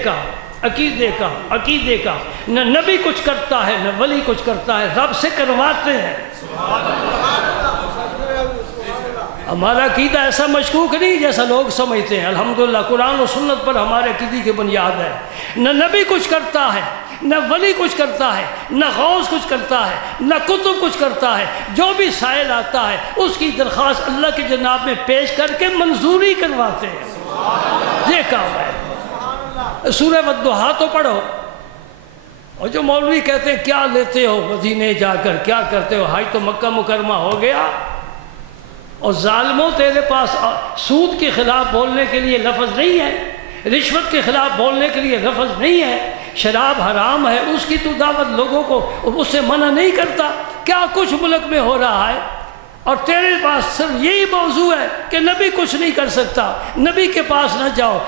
کا نہ نبی کچھ کرتا ہے نہ ولی کچھ کرتا ہے، رب سے کرواتے ہیں۔ ہمارا عقیدہ ایسا مشکوک نہیں جیسا لوگ سمجھتے ہیں، الحمدللہ قرآن و سنت پر ہمارے عقیدے کی بنیاد ہے۔ نہ نبی کچھ کرتا ہے نہ ولی کچھ کرتا ہے، نہ غوث کچھ کرتا ہے، نہ کتب کچھ کرتا ہے، جو بھی سائل آتا ہے اس کی درخواست اللہ کی جناب میں پیش کر کے منظوری کرواتے ہیں۔ یہ کعبہ ہے۔ سورہ والضحیٰ تو پڑھو، اور جو مولوی کہتے ہیں کیا لیتے ہو مدینے جا کر، کیا کرتے ہو، حج تو مکہ مکرمہ ہو گیا۔ اور ظالموں تیرے پاس سود کے خلاف بولنے کے لیے لفظ نہیں ہے، رشوت کے خلاف بولنے کے لیے لفظ نہیں ہے، شراب حرام ہے اس کی تو دعوت لوگوں کو اس سے منع نہیں کرتا۔ کیا کچھ ملک میں ہو رہا ہے، اور تیرے پاس صرف یہی موضوع ہے کہ نبی کچھ نہیں کر سکتا، نبی کے پاس نہ جاؤ۔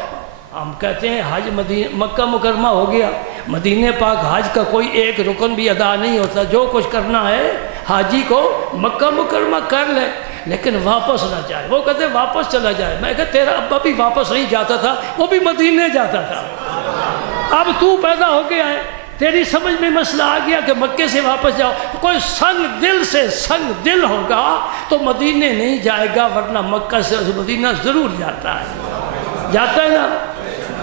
ہم کہتے ہیں حج مکہ مکرمہ ہو گیا، مدینہ پاک حج کا کوئی ایک رکن بھی ادا نہیں ہوتا، جو کچھ کرنا ہے حاجی کو مکہ مکرمہ کر لے، لیکن واپس نہ جائے۔ وہ کہتے ہیں واپس چلا جائے، میں کہتا تیرا ابا بھی واپس نہیں جاتا تھا، وہ بھی مدینہ جاتا تھا۔ اب تو پیدا ہو گیا ہے، تیری سمجھ میں مسئلہ آ گیا کہ مکے سے واپس جاؤ۔ کوئی سنگ دل سے سنگ دل ہوگا تو مدینہ نہیں جائے گا، ورنہ مکہ سے مدینہ ضرور جاتا ہے، جاتا ہے نا،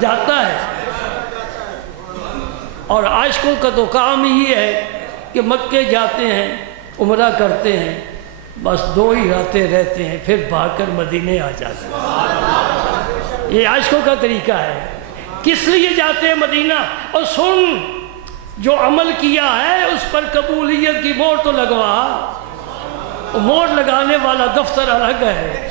جاتا ہے۔ اور عاشقوں کا تو کام ہی ہے کہ مکے جاتے ہیں، عمرہ کرتے ہیں، بس 2 ہی راتیں رہتے ہیں، پھر بھاگ کر مدینے آ جاتے ہیں۔ یہ عاشقوں کا طریقہ ہے۔ کس لیے جاتے ہیں مدینہ؟ اور سن، جو عمل کیا ہے اس پر قبولیت کی مہر تو لگوا۔ مہر لگانے والا دفتر الگ ہے،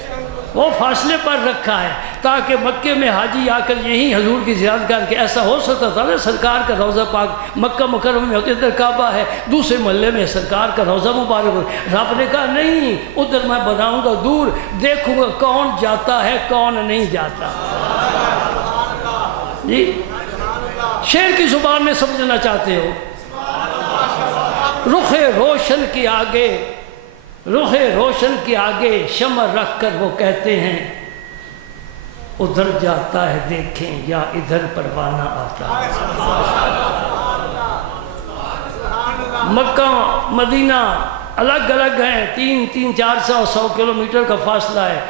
وہ فاصلے پر رکھا ہے تاکہ مکے میں حاجی آ کر یہی حضور کی زیارت کر کے، ایسا ہو سکتا تھا نا سرکار کا روضہ پاک مکہ مکرمہ میں ہوتا، ادھر کعبہ ہے، دوسرے محلے میں سرکار کا روضہ مبارک ہو۔ رب نے کہا نہیں، ادھر میں بناؤں گا دور، دیکھوں گا کون جاتا ہے کون نہیں جاتا۔ جی شعر کی زبان میں سمجھنا چاہتے ہو؟ رخ روشن کے آگے، رخ روشن کے آگے شمع رکھ کر وہ کہتے ہیں ادھر جاتا ہے دیکھیں یا ادھر پروانہ آتا ہے۔ مکہ مدینہ الگ الگ ہیں، 300-400 کلومیٹر کا فاصلہ ہے۔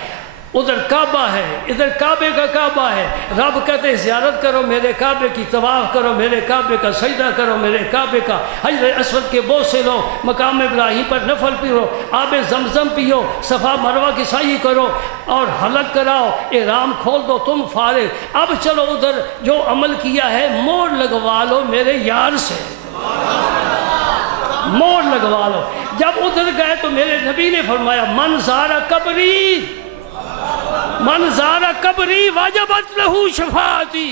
ادھر کعبہ ہے، ادھر کعبے کا کعبہ ہے۔ رب کہتے ہیں زیارت کرو میرے کعبے کی، طواف کرو میرے کعبے کا، سجدہ کرو میرے کعبے کا، حجر اسود کے بوسے لو، مقام ابراہیم پر نفل پیو، آب زمزم پیو، صفا مروہ کی سعی کرو اور حلق کراؤ، احرام کھول دو، تم فارغ۔ اب چلو ادھر جو عمل کیا ہے مہر لگوا لو میرے یار سے، مہر لگوا لو۔ جب ادھر گئے تو میرے نبی نے فرمایا من زار قبری، من زار قبری واجبت لہو شفاعتی۔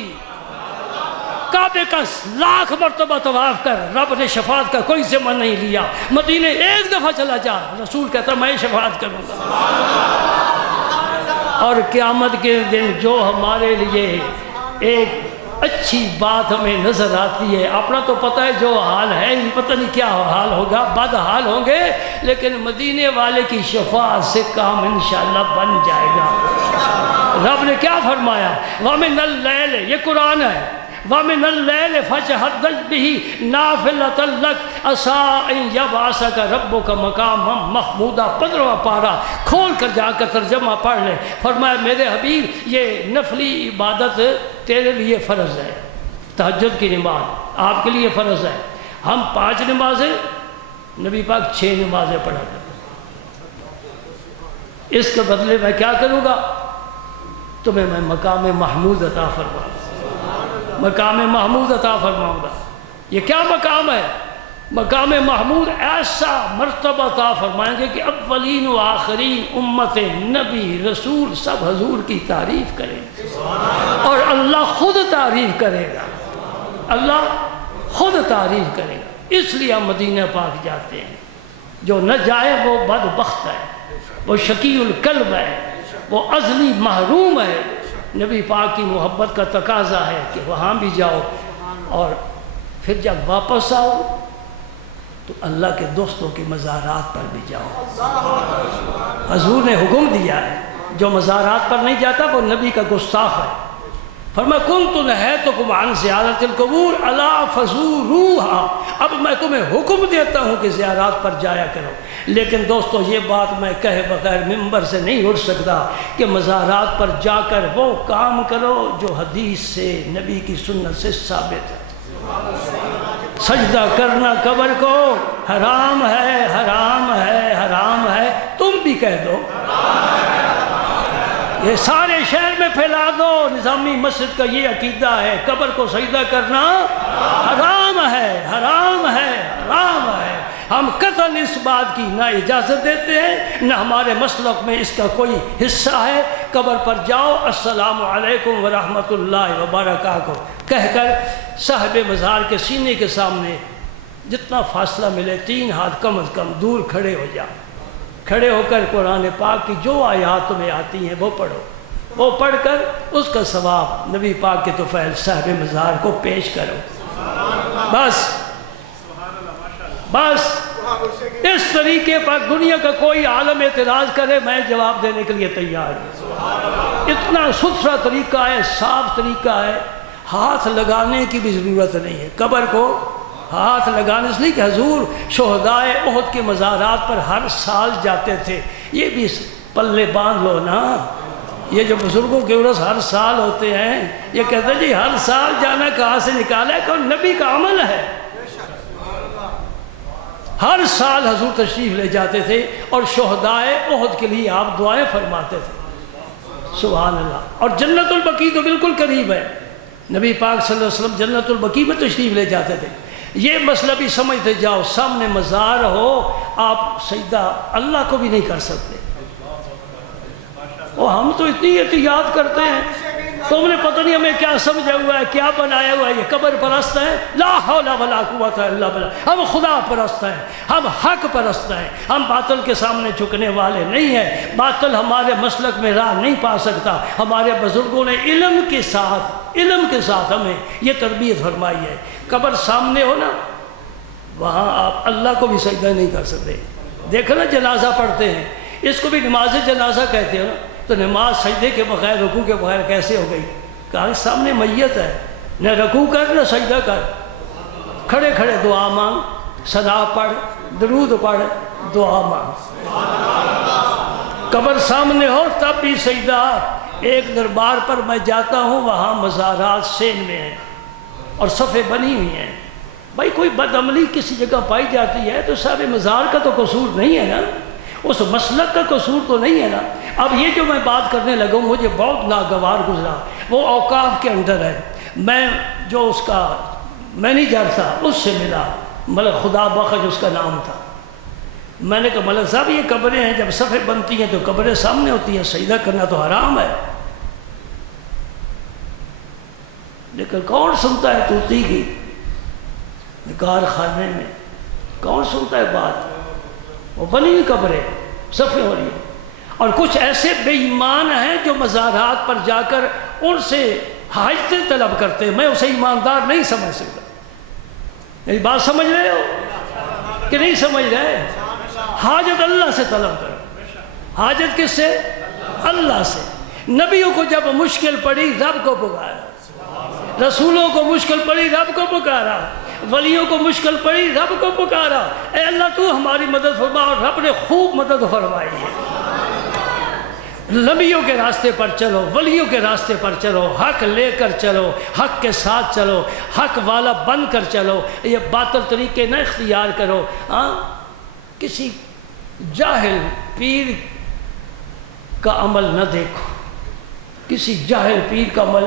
کعبے کا 1,00,000 مرتبہ طواف کر، رب نے شفاعت کا کوئی ذمہ نہیں لیا۔ مدینے ایک دفعہ چلا جا، رسول کہتا میں شفاعت کروں گا۔ اور قیامت کے دن جو ہمارے لیے ایک اچھی بات ہمیں نظر آتی ہے، اپنا تو پتہ ہے جو حال ہے، پتہ نہیں کیا حال ہوگا، بد حال ہوں گے، لیکن مدینے والے کی شفاعت سے کام انشاءاللہ بن جائے گا۔ رب نے کیا فرمایا؟ وَمِنَ اللَّيْلِ، یہ قرآن ہے، وَمِنَ اللَّيْلِ فَتَہَجَّدْ بِهِ نَافِلَةً لَكَ عَسَىٰ أَن يَبْعَثَكَ رَبُّكَ مَقَامًا مَحْمُودًا۔ 15واں پارہ کھول کر جا کر ترجمہ پڑھ لیں۔ فرمایا میرے حبیب یہ نفلی عبادت تیرے لیے فرض ہے، تہجد کی نماز آپ کے لیے فرض ہے۔ ہم 5 نمازیں، نبی پاک 6 نمازیں پڑھا کرتے۔ اس کے بدلے میں کیا کروں گا؟ تمہیں میں مقام محمود عطا فرماؤں گا، مقام محمود عطا فرماؤں گا۔ یہ کیا مقام ہے؟ مقام محمود ایسا مرتبہ عطا فرمائیں گے کہ اولین و آخرین امتیں، نبی، رسول سب حضور کی تعریف کریں، اور اللہ خود تعریف کرے گا، اللہ خود تعریف کرے گا۔ اس لیے ہم مدینہ پاک جاتے ہیں۔ جو نہ جائے وہ بدبخت ہے، وہ شقی القلب ہے، وہ ازلی محروم ہے۔ نبی پاک کی محبت کا تقاضا ہے کہ وہاں بھی جاؤ، اور پھر جب واپس آؤ تو اللہ کے دوستوں کے مزارات پر بھی جاؤ۔ حضور نے حکم دیا ہے جو مزارات پر نہیں جاتا وہ نبی کا گستاخ ہے۔ فرمایا کنت نہیتکم عن زیارت القبور الا فزوروها، اب میں تمہیں حکم دیتا ہوں کہ زیارات پر جایا کرو۔ لیکن دوستو یہ بات میں کہے بغیر ممبر سے نہیں اٹھ سکتا کہ مزارات پر جا کر وہ کام کرو جو حدیث سے، نبی کی سنت سے ثابت ہے۔ سجدہ کرنا قبر کو حرام ہے، حرام ہے، حرام ہے، تم بھی کہہ دو یہ سارے شہر میں پھیلا دو، نظامی مسجد کا یہ عقیدہ ہے، قبر کو سجدہ کرنا حرام ہے، حرام ہے، حرام ہے۔ ہم قطعاً اس بات کی نہ اجازت دیتے ہیں، نہ ہمارے مسلک میں اس کا کوئی حصہ ہے۔ قبر پر جاؤ، السلام علیکم ورحمۃ اللہ وبرکاتہ کہہ کر صاحب مزار کے سینے کے سامنے جتنا فاصلہ ملے 3 ہاتھ کم از کم دور کھڑے ہو جاؤ، کھڑے ہو کر قرآن پاک کی جو آیات تمہیں آتی ہیں وہ پڑھو، وہ پڑھ کر اس کا ثواب نبی پاک کے طفیل صاحب مزار کو پیش کرو۔ بس بس اس طریقے پر دنیا کا کوئی عالم اعتراض کرے، میں جواب دینے کے لیے تیار ہوں۔ اتنا ستھرا طریقہ ہے، صاف طریقہ ہے، ہاتھ لگانے کی بھی ضرورت نہیں ہے۔ قبر کو ہاتھ لگانے اس لیے کہ حضور شہدائے احد کے مزارات پر ہر سال جاتے تھے، یہ بھی پلے باندھ لو نا۔ یہ جو بزرگوں کے عرس ہر سال ہوتے ہیں، یہ کہتے ہیں جی ہر سال جانا کہاں سے نکالا ہے، کہ نبی کا عمل ہے۔ ہر سال حضور تشریف لے جاتے تھے اور شہدائے احد کے لیے آپ دعائیں فرماتے تھے۔ سبحان اللہ۔ اور جنت البقیع تو بالکل قریب ہے، نبی پاک صلی اللہ علیہ وسلم جنت البقیع میں تشریف لے جاتے تھے۔ یہ مسئلہ بھی سمجھتے جاؤ، سامنے مزار ہو آپ سجدہ اللہ کو بھی نہیں کر سکتے۔ اور ہم تو اتنی احتیاط کرتے ہیں، تم نے پتہ نہیں ہمیں کیا سمجھا ہوا ہے، کیا بنایا ہوا ہے، یہ قبر پرست ہے، لا حول ولا قوت الا باللہ۔ ہم خدا پرست ہیں، ہم حق پرست ہیں، ہم باطل کے سامنے جھکنے والے نہیں ہیں۔ باطل ہمارے مسلک میں راہ نہیں پا سکتا۔ ہمارے بزرگوں نے علم کے ساتھ ہمیں یہ تربیت فرمائی ہے۔ قبر سامنے ہو نا، وہاں آپ اللہ کو بھی سجدہ نہیں کر سکتے۔ دیکھو نا جنازہ پڑھتے ہیں، اس کو بھی نماز جنازہ کہتے ہیں نا، تو نماز سجدے کے بغیر رکوع کے بغیر کیسے ہو گئی؟ کہا سامنے میت ہے، نہ رکوع کر نہ سجدہ کر، کھڑے کھڑے دعا مانگ، ثنا پڑھ، درود پڑھ، دعا مانگ۔ قبر سامنے ہو تب بھی سجدہ۔ ایک دربار پر میں جاتا ہوں، وہاں مزارات سین میں ہیں اور صفیں بنی ہوئی ہیں۔ بھائی کوئی بدعملی کسی جگہ پائی جاتی ہے تو صاحب مزار کا تو قصور نہیں ہے نا، اس مسلک کا قصور تو نہیں ہے نا۔ اب یہ جو میں بات کرنے لگا ہوں مجھے بہت ناگوار گزرا، وہ اوقاف کے اندر ہے۔ میں جو اس کا مینیجر تھا اس سے ملا، ملک خدا بخش اس کا نام تھا۔ میں نے کہا ملک صاحب یہ قبریں ہیں، جب صفیں بنتی ہیں تو قبریں سامنے ہوتی ہیں، سجدہ کرنا تو حرام ہے۔ لیکن کون سنتا ہے توتی کی کارخانے میں، کون سنتا ہے بات؟ وہ بنی ہوئی قبریں، صفیں ہو رہی ہیں۔ اور کچھ ایسے بے ایمان ہیں جو مزارات پر جا کر ان سے حاجتیں طلب کرتے ہیں۔ میں اسے ایماندار نہیں سمجھ سکتا۔ میری بات سمجھ رہے ہو کہ نہیں سمجھ رہے؟ حاجت اللہ سے طلب کرو۔ حاجت کس سے؟ اللہ سے۔ نبیوں کو جب مشکل پڑی رب کو پکارا، رسولوں کو مشکل پڑی رب کو پکارا، ولیوں کو مشکل پڑی رب کو پکارا، اے اللہ تو ہماری مدد فرما، اور رب نے خوب مدد فرمائی ہے۔ نبیوں کے راستے پر چلو، ولیوں کے راستے پر چلو، حق لے کر چلو، حق کے ساتھ چلو، حق والا بن کر چلو، یہ باطل طریقے نہ اختیار کرو۔ کسی جاہل پیر کا عمل نہ دیکھو، کسی جاہل پیر کا عمل،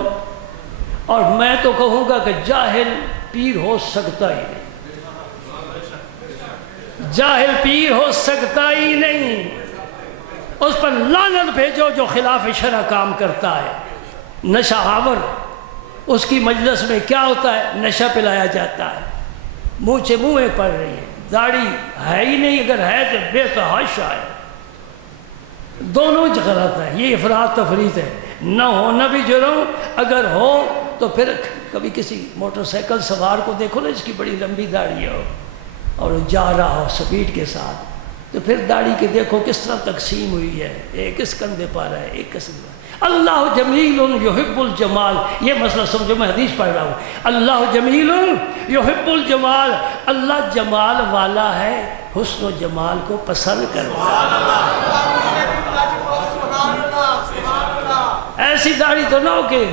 اور میں تو کہوں گا کہ جاہل پیر ہو سکتا ہی نہیں، جاہل پیر ہو سکتا ہی نہیں۔ اس پر لعنت بھیجو جو خلاف شرع کام کرتا ہے۔ نشہ آور، اس کی مجلس میں کیا ہوتا ہے؟ نشہ پلایا جاتا ہے، منہ منہیں پڑ رہی ہے، داڑھی ہے ہی نہیں، اگر ہے تو بے تحاشا ہے۔ دونوں غلط ہے، یہ افراط تفریط ہے۔ نہ ہونا بھی جرم، اگر ہو تو پھر کبھی کسی موٹر سائیکل سوار کو دیکھو نا، اس کی بڑی لمبی داڑھی ہو اور جا رہا ہو سپیڈ کے ساتھ، تو پھر داڑھی کے دیکھو کس طرح تقسیم ہوئی ہے، ایک اس کندھے پر ہے، ایک کس طرح۔ اللہ جمیل یحب الجمال، یہ مسئلہ سمجھو، میں حدیث پڑھ رہا ہوں۔ اللہ جمیل یحب الجمال، اللہ جمال والا ہے، حسن و جمال کو پسند کرتا ہے۔ ایسی داڑھی تو نہ ہو کہ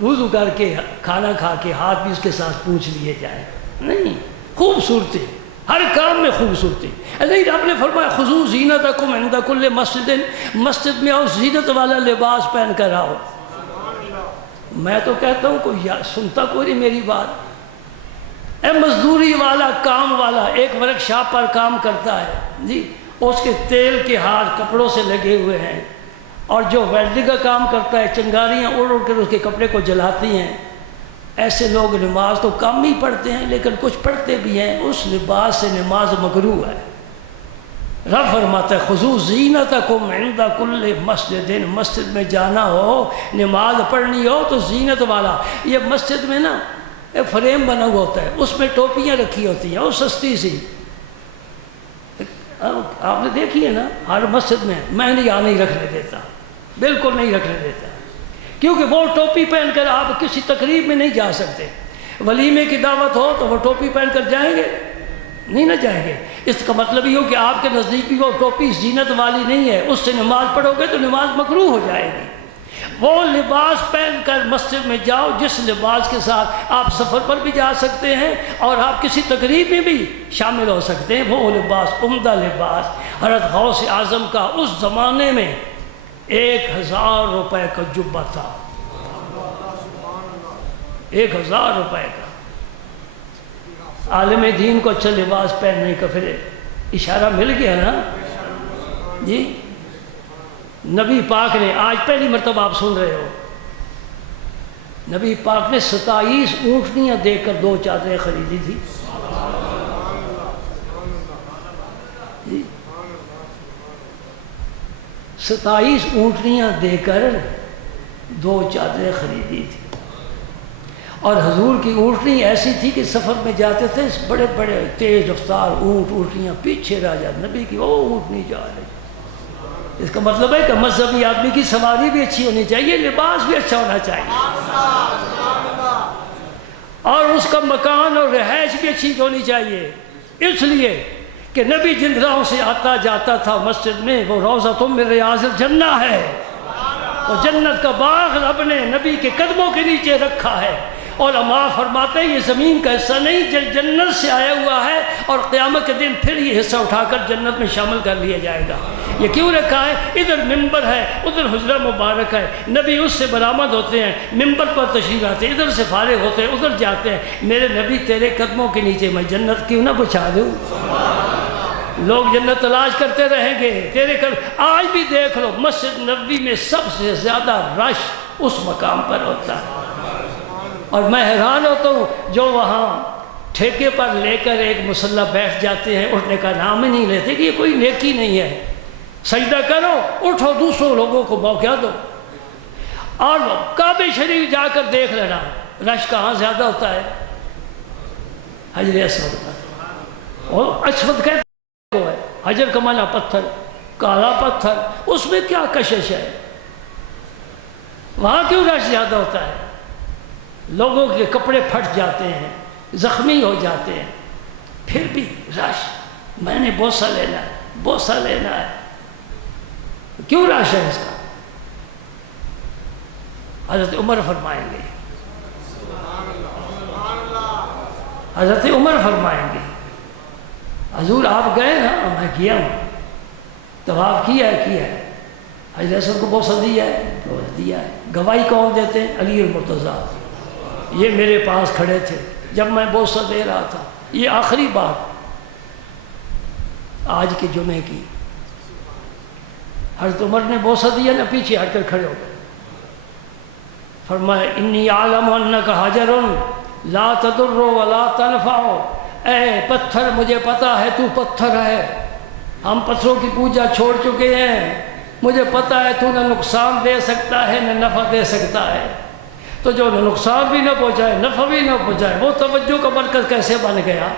وضو کر کے کھانا کھا کے ہاتھ بھی اس کے ساتھ پوچھ لیے جائے، نہیں، خوبصورتی ہر کام میں خوبصورتی. نہیں رب نے فرمایا خذوا زینتکم عند کل مسجد، مسجد میں آؤ زینت والا لباس پہن کر آؤ. میں تو کہتا ہوں کوئی سنتا کوئی نہیں میری بات. اے مزدوری والا کام والا ایک ورک شاپ پر کام کرتا ہے جی، اس کے تیل کے ہاتھ کپڑوں سے لگے ہوئے ہیں، اور جو ویلڈنگ کا کام کرتا ہے چنگاریاں اڑ اڑ کر اس کے کپڑے کو جلاتی ہیں. ایسے لوگ نماز تو کم ہی پڑھتے ہیں لیکن کچھ پڑھتے بھی ہیں، اس لباس سے نماز مکروہ ہے. رب فرماتا ہے خذوا زینتکم عند کل مسجد، مسجد میں جانا ہو نماز پڑھنی ہو تو زینت والا. یہ مسجد میں نا ایک فریم بنا ہوا ہوتا ہے، اس میں ٹوپیاں رکھی ہوتی ہیں وہ سستی سی. آپ نے دیکھی ہے نا ہر مسجد میں نہیں یہاں نہیں رکھنے دیتا، بالکل نہیں رکھنے دیتا، کیونکہ وہ ٹوپی پہن کر آپ کسی تقریب میں نہیں جا سکتے. ولیمے کی دعوت ہو تو وہ ٹوپی پہن کر جائیں گے؟ نہیں نہ جائیں گے. اس کا مطلب یہ ہو کہ آپ کے نزدیک بھی وہ ٹوپی زینت والی نہیں ہے، اس سے نماز پڑھو گے تو نماز مکروہ ہو جائے گی. وہ لباس پہن کر مسجد میں جاؤ جس لباس کے ساتھ آپ سفر پر بھی جا سکتے ہیں اور آپ کسی تقریب میں بھی شامل ہو سکتے ہیں. وہ لباس عمدہ لباس. حضرت غوث اعظم کا اس زمانے میں 1000 روپے کا جبہ تھا، 1000 روپے کا. عالم دین کو اچھا لباس پہننے کا پھر اشارہ مل گیا نا جی. نبی پاک نے آج پہلی مرتبہ آپ سن رہے ہو، نبی پاک نے 27 اونٹنیاں دے کر 2 چادریں خریدی تھی جی. 27 اونٹنیاں دے کر 2 چادریں خریدی تھی. اور حضور کی اونٹنی ایسی تھی کہ سفر میں جاتے تھے بڑے بڑے تیز رفتار اونٹنیاں پیچھے رہ جاتی، نبی کی وہ اونٹنی جا رہی. اس کا مطلب ہے کہ مذہبی آدمی کی سواری بھی اچھی ہونی چاہیے، لباس بھی اچھا ہونا چاہیے، اور اس کا مکان اور رہائش بھی اچھی ہونی چاہیے. اس لیے کہ نبی جن راہوں سے آتا جاتا تھا مسجد میں وہ روضۃ من ریاض الجنہ ہے. اور جنت کا باغ رب نے نبی کے قدموں کے نیچے رکھا ہے. اور علماء فرماتے ہیں یہ زمین کا حصہ نہیں، جنت سے آیا ہوا ہے، اور قیامت کے دن پھر یہ حصہ اٹھا کر جنت میں شامل کر لیا جائے گا. یہ کیوں رکھا ہے؟ ادھر ممبر ہے، ادھر حجرہ مبارک ہے، نبی اس سے برآمد ہوتے ہیں، ممبر پر تشریف آتے ہیں، ادھر سے فارغ ہوتے ہیں، ادھر جاتے ہیں. میرے نبی تیرے قدموں کے نیچے میں جنت کیوں نہ بچھا دوں؟ لوگ جنت تلاش کرتے رہیں گے تیرے آج بھی دیکھ لو مسجد نبوی میں سب سے زیادہ رش اس مقام پر ہوتا ہے. اور میں حیران ہوتا ہوں جو وہاں ٹھیکے پر لے کر ایک مصلی بیٹھ جاتے ہیں، اٹھنے کا نام ہی نہیں لیتے کہ یہ کوئی نیکی نہیں ہے. سجدہ کرو، اٹھو، دوسروں لوگوں کو موقع دو. اور کعبہ شریف جا کر دیکھ لینا رش کہاں زیادہ ہوتا ہے؟ حجر اسود پر. اور اسود کہتے ہیں حجر کا معنی پتھر، کالا پتھر، اس میں کیا کشش ہے؟ وہاں کیوں رش زیادہ ہوتا ہے؟ لوگوں کے کپڑے پھٹ جاتے ہیں، زخمی ہو جاتے ہیں، پھر بھی رش. میں نے بوسہ لینا ہے، بوسہ لینا ہے. کیوں رش ہے اس کا؟ حضرت عمر فرمائیں گے، حضرت عمر فرمائیں گے حضور آپ گئے نا؟ میں کیا ہوں. طواف کیا ہے. حضرت اسود کو بوسہ دیا ہے. گواہی کون دیتے ہیں؟ علی المرتضیٰ. یہ میرے پاس کھڑے تھے جب میں بوسہ دے رہا تھا. یہ آخری بات آج کے جمعے کی. حضرت عمر نے بوسہ دیا نا، پیچھے ہٹ کر کھڑے ہو گئے. فرمایا انی اعلم انک حجر لا تضر ولا تنفع. اے پتھر مجھے پتا ہے تو پتھر ہے، ہم پتھروں کی پوجا چھوڑ چکے ہیں. مجھے پتا ہے تو نہ نقصان دے سکتا ہے نہ نفع دے سکتا ہے. تو جو نقصان بھی نہ پہنچائے نفع بھی نہ پہنچائے وہ توجہ کا مرکز کیسے بن گیا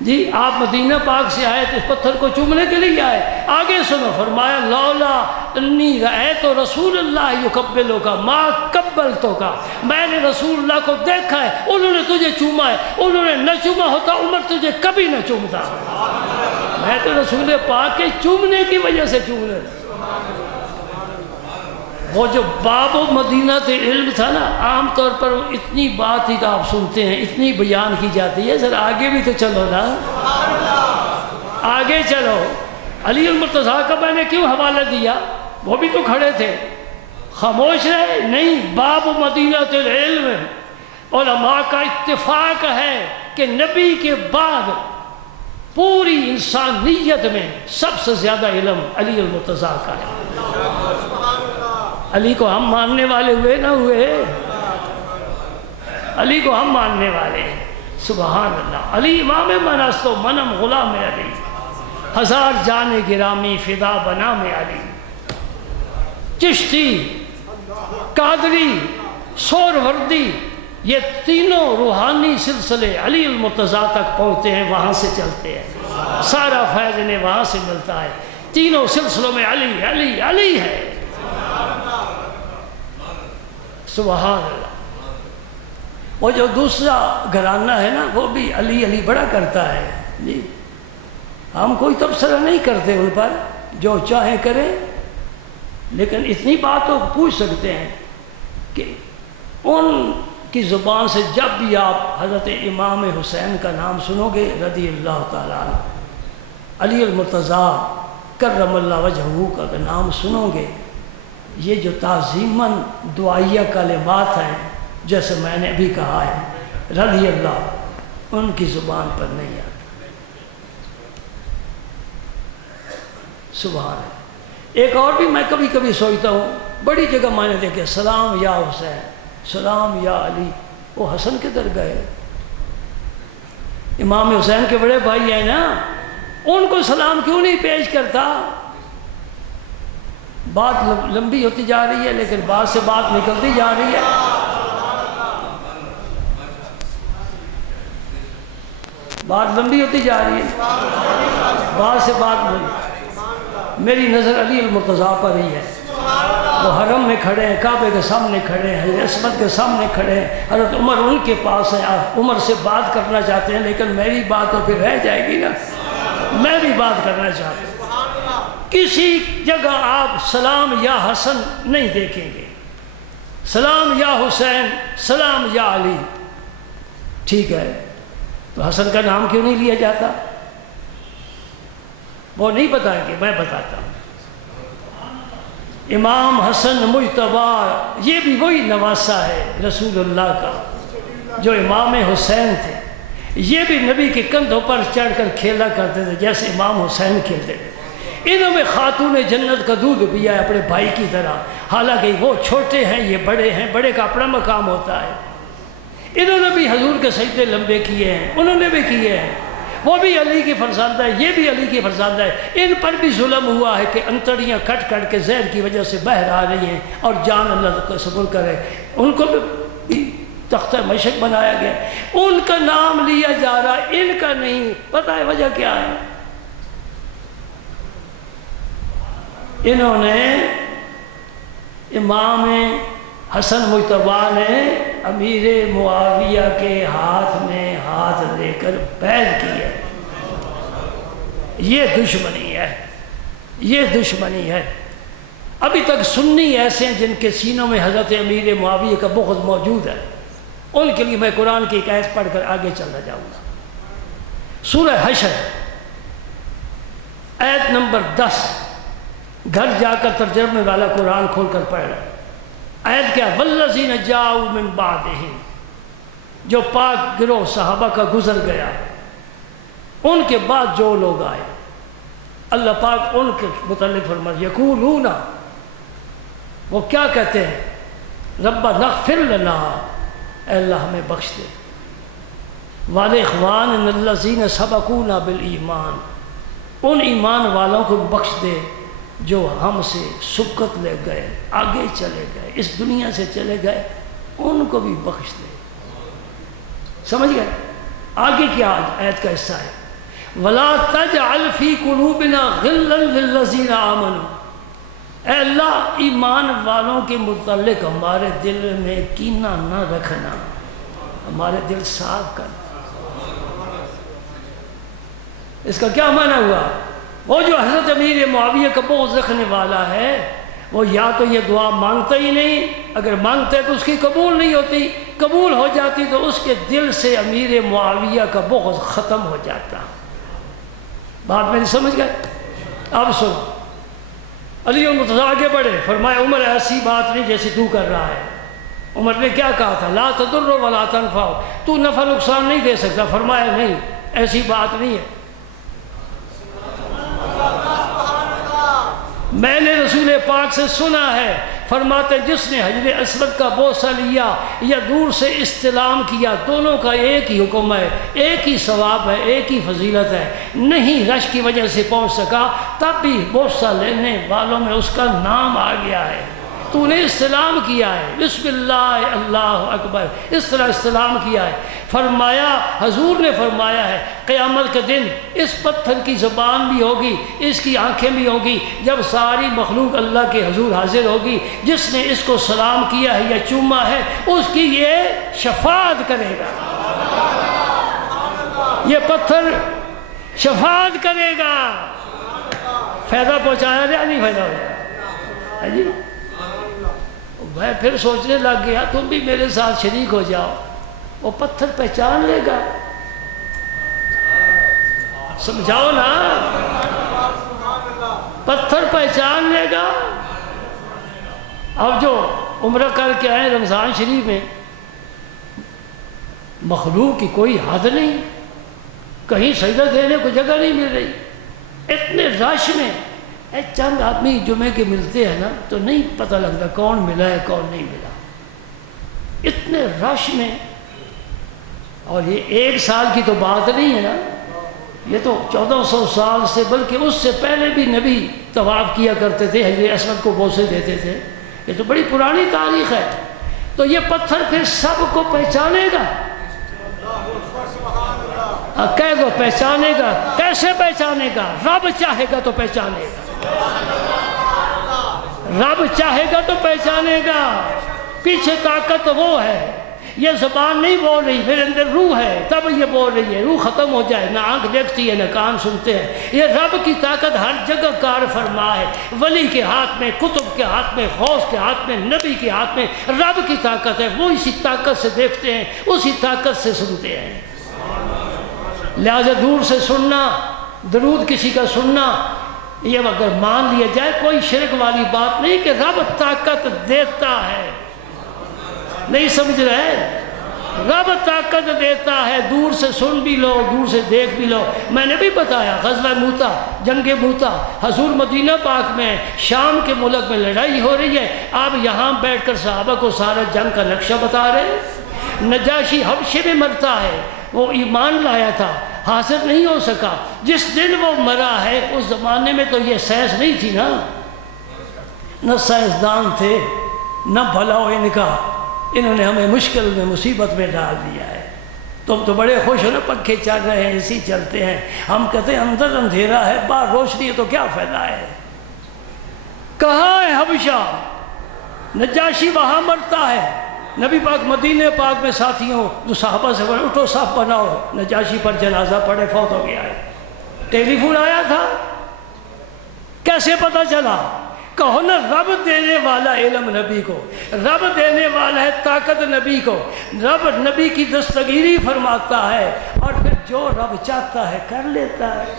جی؟ آپ مدینہ پاک سے آئے تو اس پتھر کو چومنے کے لیے آئے. آگے سنو، فرمایا لولا انی رأیت رسول اللہ یقبلک ما قبلتک. میں نے رسول اللہ کو دیکھا ہے، انہوں نے تجھے چوما ہے. انہوں نے نہ چوما ہوتا عمر تجھے کبھی نہ چومتا. میں تو رسول پاک کے چومنے کی وجہ سے چومنے. وہ جو باب و مدینہ علم تھا نا، عام طور پر اتنی بات ہی آپ سنتے ہیں، اتنی بیان کی جاتی ہے. ذرا آگے بھی تو چلو نا. آگے چلو، علی المرتضیٰ کا میں نے کیوں حوالہ دیا؟ وہ بھی تو کھڑے تھے، خاموش رہے؟ نہیں، باب مدینۃ العلم، علماء کا اتفاق ہے کہ نبی کے بعد پوری انسانیت میں سب سے زیادہ علم علی المرتضیٰ کا ہے۔ علی کو ہم ماننے والے ہوئے نہ ہوئے؟ علی کو ہم ماننے والے ہیں، سبحان اللہ۔ علی امام من است و منم غلام علی، ہزار جان گرامی فدا بنام علی۔ چشتی، قادری، سہروردی، یہ تینوں روحانی سلسلے علی المرتضیٰ تک پہنچتے ہیں، وہاں سے چلتے ہیں، سارا فیض انہیں وہاں سے ملتا ہے۔ تینوں سلسلوں میں علی علی علی ہے، سبحان اللہ۔ وہ جو دوسرا گھرانہ ہے نا، وہ بھی علی علی بڑا کرتا ہے جی۔ ہم کوئی تبصرہ نہیں کرتے ان پر، جو چاہیں کریں، لیکن اتنی بات تو پوچھ سکتے ہیں کہ ان کی زبان سے جب بھی آپ حضرت امام حسین کا نام سنو گے رضی اللہ تعالیٰ عنہ، علی المرتضیٰ کرم اللہ وجہہ کا نام سنو گے، یہ جو تعظیماً دعائیہ کلمات ہیں، جیسے میں نے ابھی کہا ہے رضی اللہ، ان کی زبان پر نہیں آتا۔ سبحان اللہ۔ ایک اور بھی میں کبھی کبھی سوچتا ہوں، بڑی جگہ میں نے دیکھے سلام یا حسین، سلام یا علی، وہ حسن کدھر گئے؟ امام حسین کے بڑے بھائی ہیں نا، ان کو سلام کیوں نہیں پیش کرتا؟ بات لمبی ہوتی جا رہی ہے، لیکن بات سے بات نکلتی جا رہی ہے۔ بات لمبی ہوتی جا رہی ہے، بات سے بات نہیں۔ میری نظر علی المرتضیٰ پر ہی ہے۔ وہ حرم میں کھڑے ہیں، کعبے کے سامنے کھڑے ہیں، حضرت عصمت کے سامنے کھڑے ہیں، حضرت عمر ان کے پاس ہیں، عمر سے بات کرنا چاہتے ہیں، لیکن میری بات تو پھر رہ جائے گی نا، میں بھی بات کرنا چاہتا ہوں۔ کسی جگہ آپ سلام یا حسن نہیں دیکھیں گے، سلام یا حسین، سلام یا علی، ٹھیک ہے، تو حسن کا نام کیوں نہیں لیا جاتا؟ وہ نہیں بتائیں گے، میں بتاتا ہوں۔ امام حسن مجتبیٰ، یہ بھی وہی نواسہ ہے رسول اللہ کا جو امام حسین تھے، یہ بھی نبی کے کندھوں پر چڑھ کر کھیلا کرتے تھے جیسے امام حسین کھیلتے تھے۔ انہوں میں خاتون جنت کا دودھ پیا ہے اپنے بھائی کی طرح، حالانکہ وہ چھوٹے ہیں، یہ بڑے ہیں، بڑے کا اپنا مقام ہوتا ہے۔ انہوں نے بھی حضور کے سجدے لمبے کیے ہیں، انہوں نے بھی کیے ہیں، وہ بھی علی کی فرزندہ ہے، یہ بھی علی کی فرزندہ ہے۔ ان پر بھی ظلم ہوا ہے کہ انتڑیاں کٹ کٹ کے زہر کی وجہ سے بہر آ رہی ہیں، اور جان اللہ کا صبر کرے، ان کو بھی تختہ مشق بنایا گیا، ان کا نام لیا جا رہا، ان کا نہیں۔ پتہ ہے وجہ کیا ہے؟ انہوں نے امام حسن مجتبیٰ نے امیر معاویہ کے ہاتھ میں ہاتھ لے کر بیعت کی ہے۔ یہ دشمنی ہے، یہ دشمنی ہے۔ ابھی تک سنی ایسے ہیں جن کے سینوں میں حضرت امیر معاویہ کا بغض موجود ہے، ان کے لیے میں قرآن کی ایک آیت پڑھ کر آگے چلا جاؤں گا۔ سورہ حشر آیت نمبر 10، گھر جا کر ترجمے والا قرآن کھول کر پڑھ رہا ہے۔ آیت کیا؟ والذین جاؤوا من بعدہم، جو پاک گروہ صحابہ کا گزر گیا، ان کے بعد جو لوگ آئے، اللہ پاک ان کے متعلق فرماتے یقولون، وہ کیا کہتے ہیں؟ ربنا اغفر لنا، اے اللہ ہمیں بخش دے، ولاخواننا الذین سبقونا بالایمان، ان ایمان والوں کو بخش دے جو ہم سے سبقت لے گئے، آگے چلے گئے، اس دنیا سے چلے گئے، ان کو بھی بخش دے۔ سمجھ گئے؟ آگے کیا آیت کا حصہ ہے؟ وَلَا تَجْعَلْ فِي قُلُوبِنَا غِلًّا لِلَّذِينَ آمَنُوا، اے اللہ ایمان والوں کے متعلق ہمارے دل میں کینہ نہ رکھنا، ہمارے دل صاف کر۔ اس کا کیا معنی ہوا؟ وہ جو حضرت امیر معاویہ کا بغض رکھنے والا ہے، وہ یا تو یہ دعا مانگتا ہی نہیں، اگر مانگتا ہے تو اس کی قبول نہیں ہوتی، قبول ہو جاتی تو اس کے دل سے امیر معاویہ کا بغض ختم ہو جاتا۔ بات میری سمجھ گئے؟ اب سنو، علی المرتضیٰ آگے بڑھے، فرمایا عمر ایسی بات نہیں جیسے تو کر رہا ہے۔ عمر نے کیا کہا تھا؟ لا تضر ولا تنفع، تو نفع نقصان نہیں دے سکتا۔ فرمایا نہیں، ایسی بات نہیں ہے۔ میں نے رسول پاک سے سنا ہے، فرماتے جس نے حجر اسود کا بوسہ لیا یا دور سے استلام کیا، دونوں کا ایک ہی حکم ہے، ایک ہی ثواب ہے، ایک ہی فضیلت ہے۔ نہیں رش کی وجہ سے پہنچ سکا، تب بھی بوسہ لینے والوں میں اس کا نام آ گیا ہے۔ تو نے استلام کیا ہے، بسم اللہ اللہ اکبر، اس طرح استلام کیا ہے۔ فرمایا، حضور نے فرمایا ہے قیامت کے دن اس پتھر کی زبان بھی ہوگی، اس کی آنکھیں بھی ہوگی، جب ساری مخلوق اللہ کے حضور حاضر ہوگی، جس نے اس کو سلام کیا ہے یا چوما ہے اس کی یہ شفاعت کرے گا، یہ پتھر شفاعت کرے گا۔ فائدہ پہنچایا یا نہیں فائدہ ہو جی؟ میں پھر سوچنے لگ گیا تم بھی میرے ساتھ شریک ہو جاؤ، وہ پتھر پہچان لے گا، سمجھاؤ نا، پتھر پہچان لے گا۔ اب جو عمرہ کر کے آئے رمضان شریف میں، مخلوق کی کوئی حد نہیں، کہیں سجدہ دینے کو جگہ نہیں مل رہی، اتنے رش میں چند آدمی جمعے کے ملتے ہیں نا تو نہیں پتہ لگتا کون ملا ہے کون نہیں ملا، اتنے رش میں۔ اور یہ ایک سال کی تو بات نہیں ہے نا، یہ تو 1400 سال سے، بلکہ اس سے پہلے بھی نبی طواف کیا کرتے تھے، حجر اسود کو بوسے دیتے تھے، یہ تو بڑی پرانی تاریخ ہے۔ تو یہ پتھر پھر سب کو پہچانے گا، کہہ دو پہچانے گا۔ کیسے پہچانے گا؟ رب چاہے گا تو پہچانے گا، رب چاہے گا تو پہچانے گا۔ پیچھے طاقت وہ ہے، یہ زبان نہیں بول رہی، میرے اندر روح ہے تب یہ بول رہی ہے، روح ختم ہو جائے نہ آنکھ دیکھتی ہے نہ کان سنتے ہیں۔ یہ رب کی طاقت ہر جگہ کار فرما ہے، ولی کے ہاتھ میں، کتب کے ہاتھ میں، غوث کے ہاتھ میں، نبی کے ہاتھ میں رب کی طاقت ہے، وہ اسی طاقت سے دیکھتے ہیں، اسی طاقت سے سنتے ہیں۔ لہذا دور سے سننا، درود کسی کا سننا، یہ اگر مان لیا جائے کوئی شرک والی بات نہیں کہ رب طاقت دیتا ہے، نہیں سمجھ رہے؟ رب طاقت دیتا ہے، دور سے سن بھی لو، دور سے دیکھ بھی لو۔ میں نے بھی بتایا غزوہ موتا، جنگ موتا، حضور مدینہ پاک میں شام کے ملک میں لڑائی ہو رہی ہے، آپ یہاں بیٹھ کر صحابہ کو سارا جنگ کا نقشہ بتا رہے ہیں۔ نجاشی حبشے میں مرتا ہے، وہ ایمان لایا تھا، حاضر نہیں ہو سکا، جس دن وہ مرا ہے اس زمانے میں تو یہ سائنس نہیں تھی نا، نہ سائنسدان تھے نہ بھلا ہو ان کا، انہوں نے ہمیں مشکل میں مصیبت میں ڈال دیا ہے۔ تم تو بڑے خوش ہو نا، پنکھے چل رہے ہیں، اسی چلتے ہیں، ہم کہتے ہیں اندر اندھیرا ہے باہر روشنی ہے تو کیا فائدہ ہے۔ کہاں ہے حبشہ؟ نجاشی وہاں مرتا ہے، نبی پاک مدینہ پاک میں ساتھیوں جو صحابہ سے بولے اٹھو صف بناؤ، نجاشی پر جنازہ پڑھے، فوت ہو گیا ہے۔ ٹیلی فون آیا تھا، کیسے پتہ چلا؟ کہو نا رب دینے والا علم نبی کو، رب دینے والا ہے طاقت نبی کو، رب نبی کی دستگیری فرماتا ہے، اور پھر جو رب چاہتا ہے کر لیتا ہے،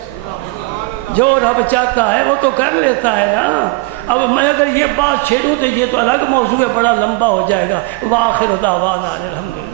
جو رب چاہتا ہے وہ تو کر لیتا ہے نا۔ اب میں اگر یہ بات چھیڑوں تو یہ تو الگ موضوع ہے، بڑا لمبا ہو جائے گا۔ وآخر دعوانا الحمدللہ۔